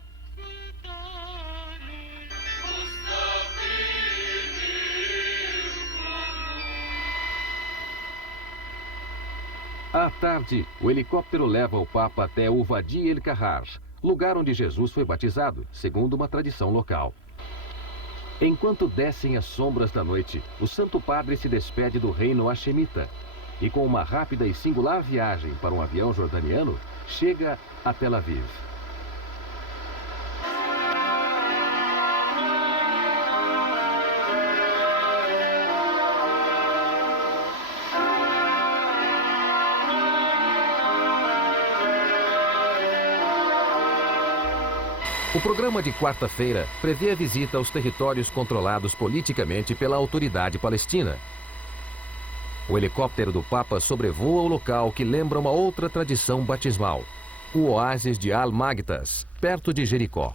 À tarde, o helicóptero leva o Papa até o Wadi el-Kahar, lugar onde Jesus foi batizado, segundo uma tradição local. Enquanto descem as sombras da noite, o Santo Padre se despede do reino hashemita e, com uma rápida e singular viagem para um avião jordaniano, chega a Tel Aviv. O programa de quarta-feira prevê a visita aos territórios controlados politicamente pela autoridade palestina. O helicóptero do Papa sobrevoa o local que lembra uma outra tradição batismal, o oásis de Al-Magtas, perto de Jericó.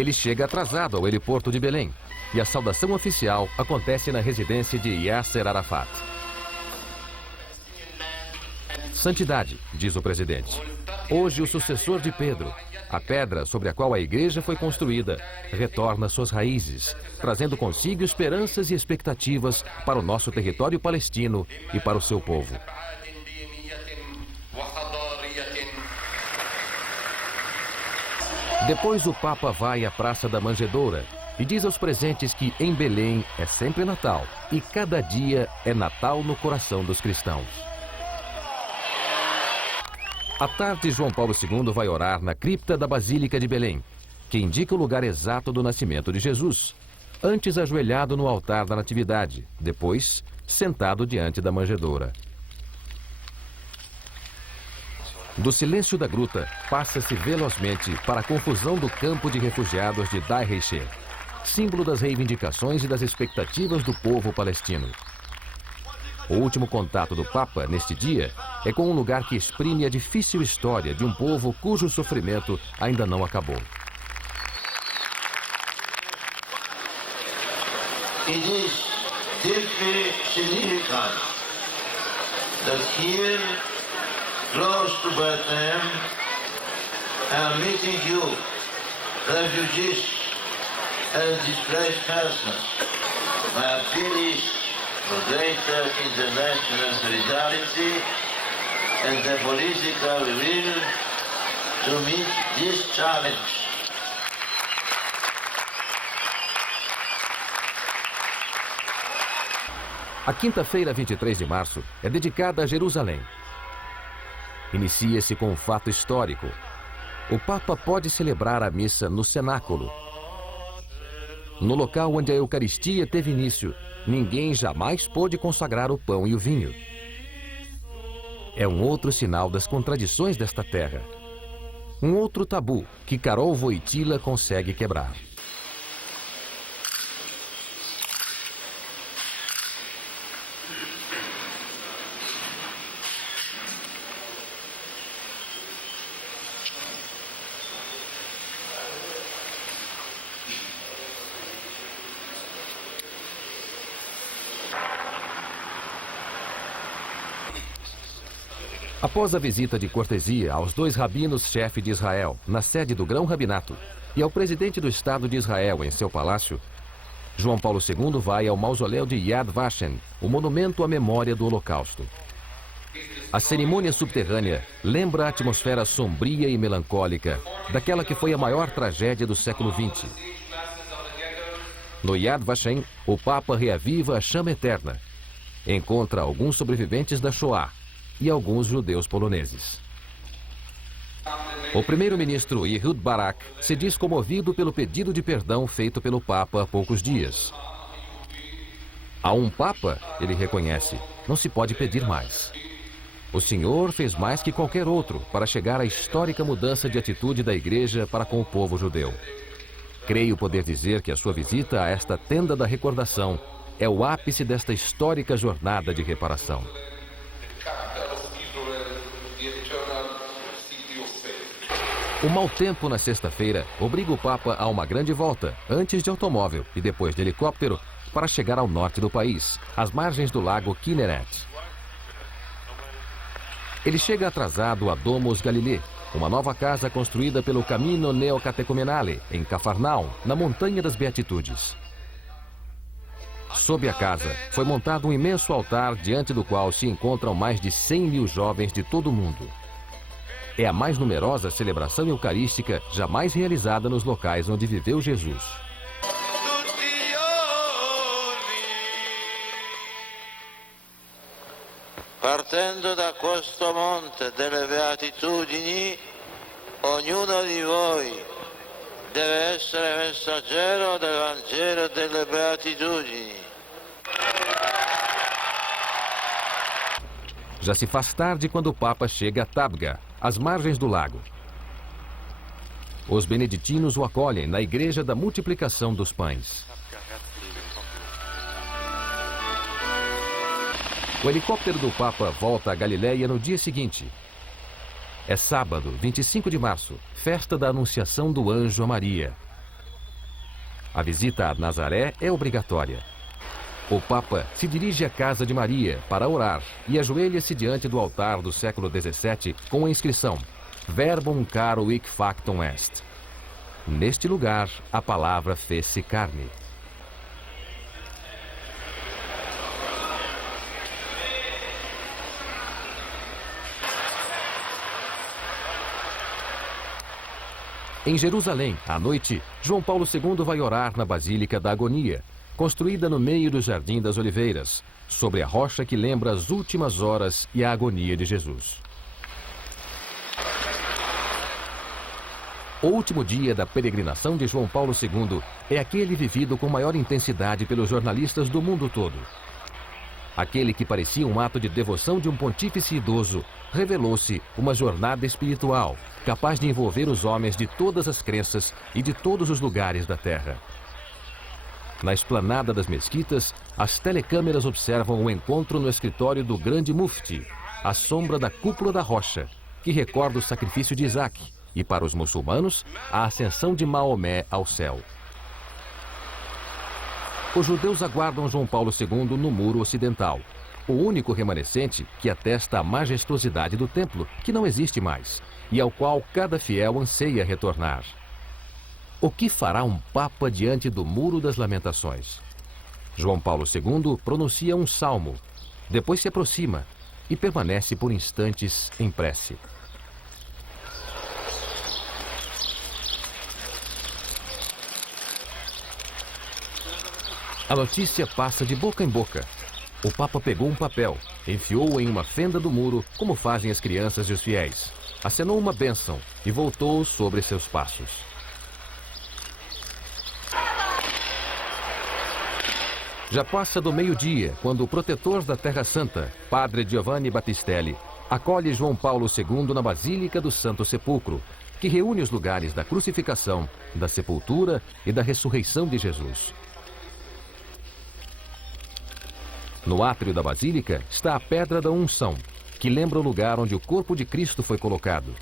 Ele chega atrasado ao heliporto de Belém e a saudação oficial acontece na residência de Yasser Arafat. Santidade, diz o presidente. Hoje o sucessor de Pedro, a pedra sobre a qual a igreja foi construída, retorna suas raízes, trazendo consigo esperanças e expectativas para o nosso território palestino e para o seu povo. Depois o Papa vai à Praça da Manjedoura e diz aos presentes que em Belém é sempre Natal e cada dia é Natal no coração dos cristãos. À tarde, João Paulo II vai orar na cripta da Basílica de Belém, que indica o lugar exato do nascimento de Jesus, antes ajoelhado no altar da Natividade, depois sentado diante da manjedoura. Do silêncio da gruta, passa-se velozmente para a confusão do campo de refugiados de Dar Reisheh, símbolo das reivindicações e das expectativas do povo palestino. O último contato do Papa, neste dia, é com um lugar que exprime a difícil história de um povo cujo sofrimento ainda não acabou. It is deeply significant that here, close to Bethlehem, I am meeting you, refugees and displaced persons. My appeal is for greater international solidarity and the political will to meet this challenge. A quinta-feira, 23 de março, é dedicada a Jerusalém. Inicia-se com um fato histórico. O Papa pode celebrar a missa no cenáculo. No local onde a Eucaristia teve início, ninguém jamais pôde consagrar o pão e o vinho. É um outro sinal das contradições desta terra. Um outro tabu que Karol Wojtyła consegue quebrar. Após a visita de cortesia aos 2 rabinos-chefe de Israel, na sede do Grão-Rabinato, e ao presidente do Estado de Israel em seu palácio, João Paulo II vai ao mausoléu de Yad Vashem, o monumento à memória do Holocausto. A cerimônia subterrânea lembra a atmosfera sombria e melancólica daquela que foi a maior tragédia do século XX. No Yad Vashem, o Papa reaviva a chama eterna. Encontra alguns sobreviventes da Shoah e alguns judeus poloneses. O primeiro-ministro Ehud Barak se diz comovido pelo pedido de perdão feito pelo Papa há poucos dias. A um Papa, ele reconhece, não se pode pedir mais. O Senhor fez mais que qualquer outro para chegar à histórica mudança de atitude da Igreja para com o povo judeu. Creio poder dizer que a sua visita a esta tenda da recordação é o ápice desta histórica jornada de reparação. O mau tempo na sexta-feira obriga o Papa a uma grande volta, antes de automóvel e depois de helicóptero, para chegar ao norte do país, às margens do lago Kinneret. Ele chega atrasado a Domus Galilei, uma nova casa construída pelo Camino Neocatecumenale, em Cafarnaum, na Montanha das Beatitudes. Sob a casa, foi montado um imenso altar diante do qual se encontram mais de 100.000 jovens de todo o mundo. É a mais numerosa celebração eucarística jamais realizada nos locais onde viveu Jesus. Partendo da questo monte delle beatitudini, ognuno di voi deve essere messaggero del Vangelo delle beatitudini. Já se faz tarde quando o Papa chega a Tabga, às margens do lago. Os beneditinos o acolhem na Igreja da Multiplicação dos Pães. O helicóptero do Papa volta à Galiléia no dia seguinte. É sábado, 25 de março, festa da Anunciação do Anjo a Maria. A visita a Nazaré é obrigatória. O Papa se dirige à casa de Maria para orar e ajoelha-se diante do altar do século XVII com a inscrição Verbum caro hic factum est. Neste lugar, a palavra fez-se carne. Em Jerusalém, à noite, João Paulo II vai orar na Basílica da Agonia, construída no meio do Jardim das Oliveiras, sobre a rocha que lembra as últimas horas e a agonia de Jesus. O último dia da peregrinação de João Paulo II é aquele vivido com maior intensidade pelos jornalistas do mundo todo. Aquele que parecia um ato de devoção de um pontífice idoso, revelou-se uma jornada espiritual, capaz de envolver os homens de todas as crenças e de todos os lugares da terra. Na esplanada das mesquitas, as telecâmeras observam o encontro no escritório do grande mufti, à sombra da cúpula da rocha, que recorda o sacrifício de Isaac, e para os muçulmanos, a ascensão de Maomé ao céu. Os judeus aguardam João Paulo II no muro ocidental. o único remanescente que atesta a majestosidade do templo, que não existe mais, e ao qual cada fiel anseia retornar. O que fará um Papa diante do Muro das Lamentações? João Paulo II pronuncia um salmo, depois se aproxima e permanece por instantes em prece. A notícia passa de boca em boca. O Papa pegou um papel, enfiou-o em uma fenda do muro, como fazem as crianças e os fiéis. Acenou uma bênção e voltou sobre seus passos. Já passa do meio-dia, quando o protetor da Terra Santa, Padre Giovanni Battistelli, acolhe João Paulo II na Basílica do Santo Sepulcro, que reúne os lugares da crucificação, da sepultura e da ressurreição de Jesus. No átrio da Basílica está a Pedra da Unção, que lembra o lugar onde o corpo de Cristo foi colocado.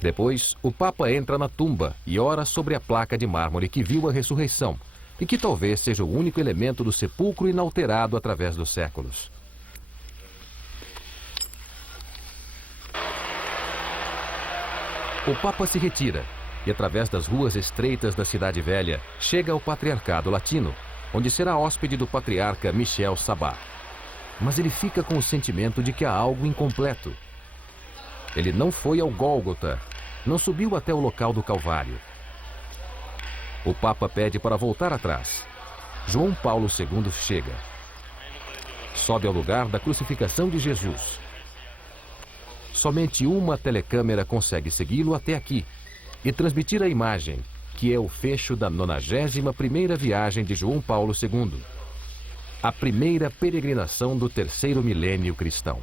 Depois, o Papa entra na tumba e ora sobre a placa de mármore que viu a ressurreição e que talvez seja o único elemento do sepulcro inalterado através dos séculos. O Papa se retira e, através das ruas estreitas da Cidade Velha, chega ao Patriarcado Latino, onde será hóspede do patriarca Michel Sabá. Mas ele fica com o sentimento de que há algo incompleto. Ele não foi ao Gólgota, não subiu até o local do Calvário. O Papa pede para voltar atrás. João Paulo II chega. Sobe ao lugar da crucificação de Jesus. Somente uma telecâmera consegue segui-lo até aqui e transmitir a imagem, que é o fecho da 91ª viagem de João Paulo II, a primeira peregrinação do terceiro milênio cristão.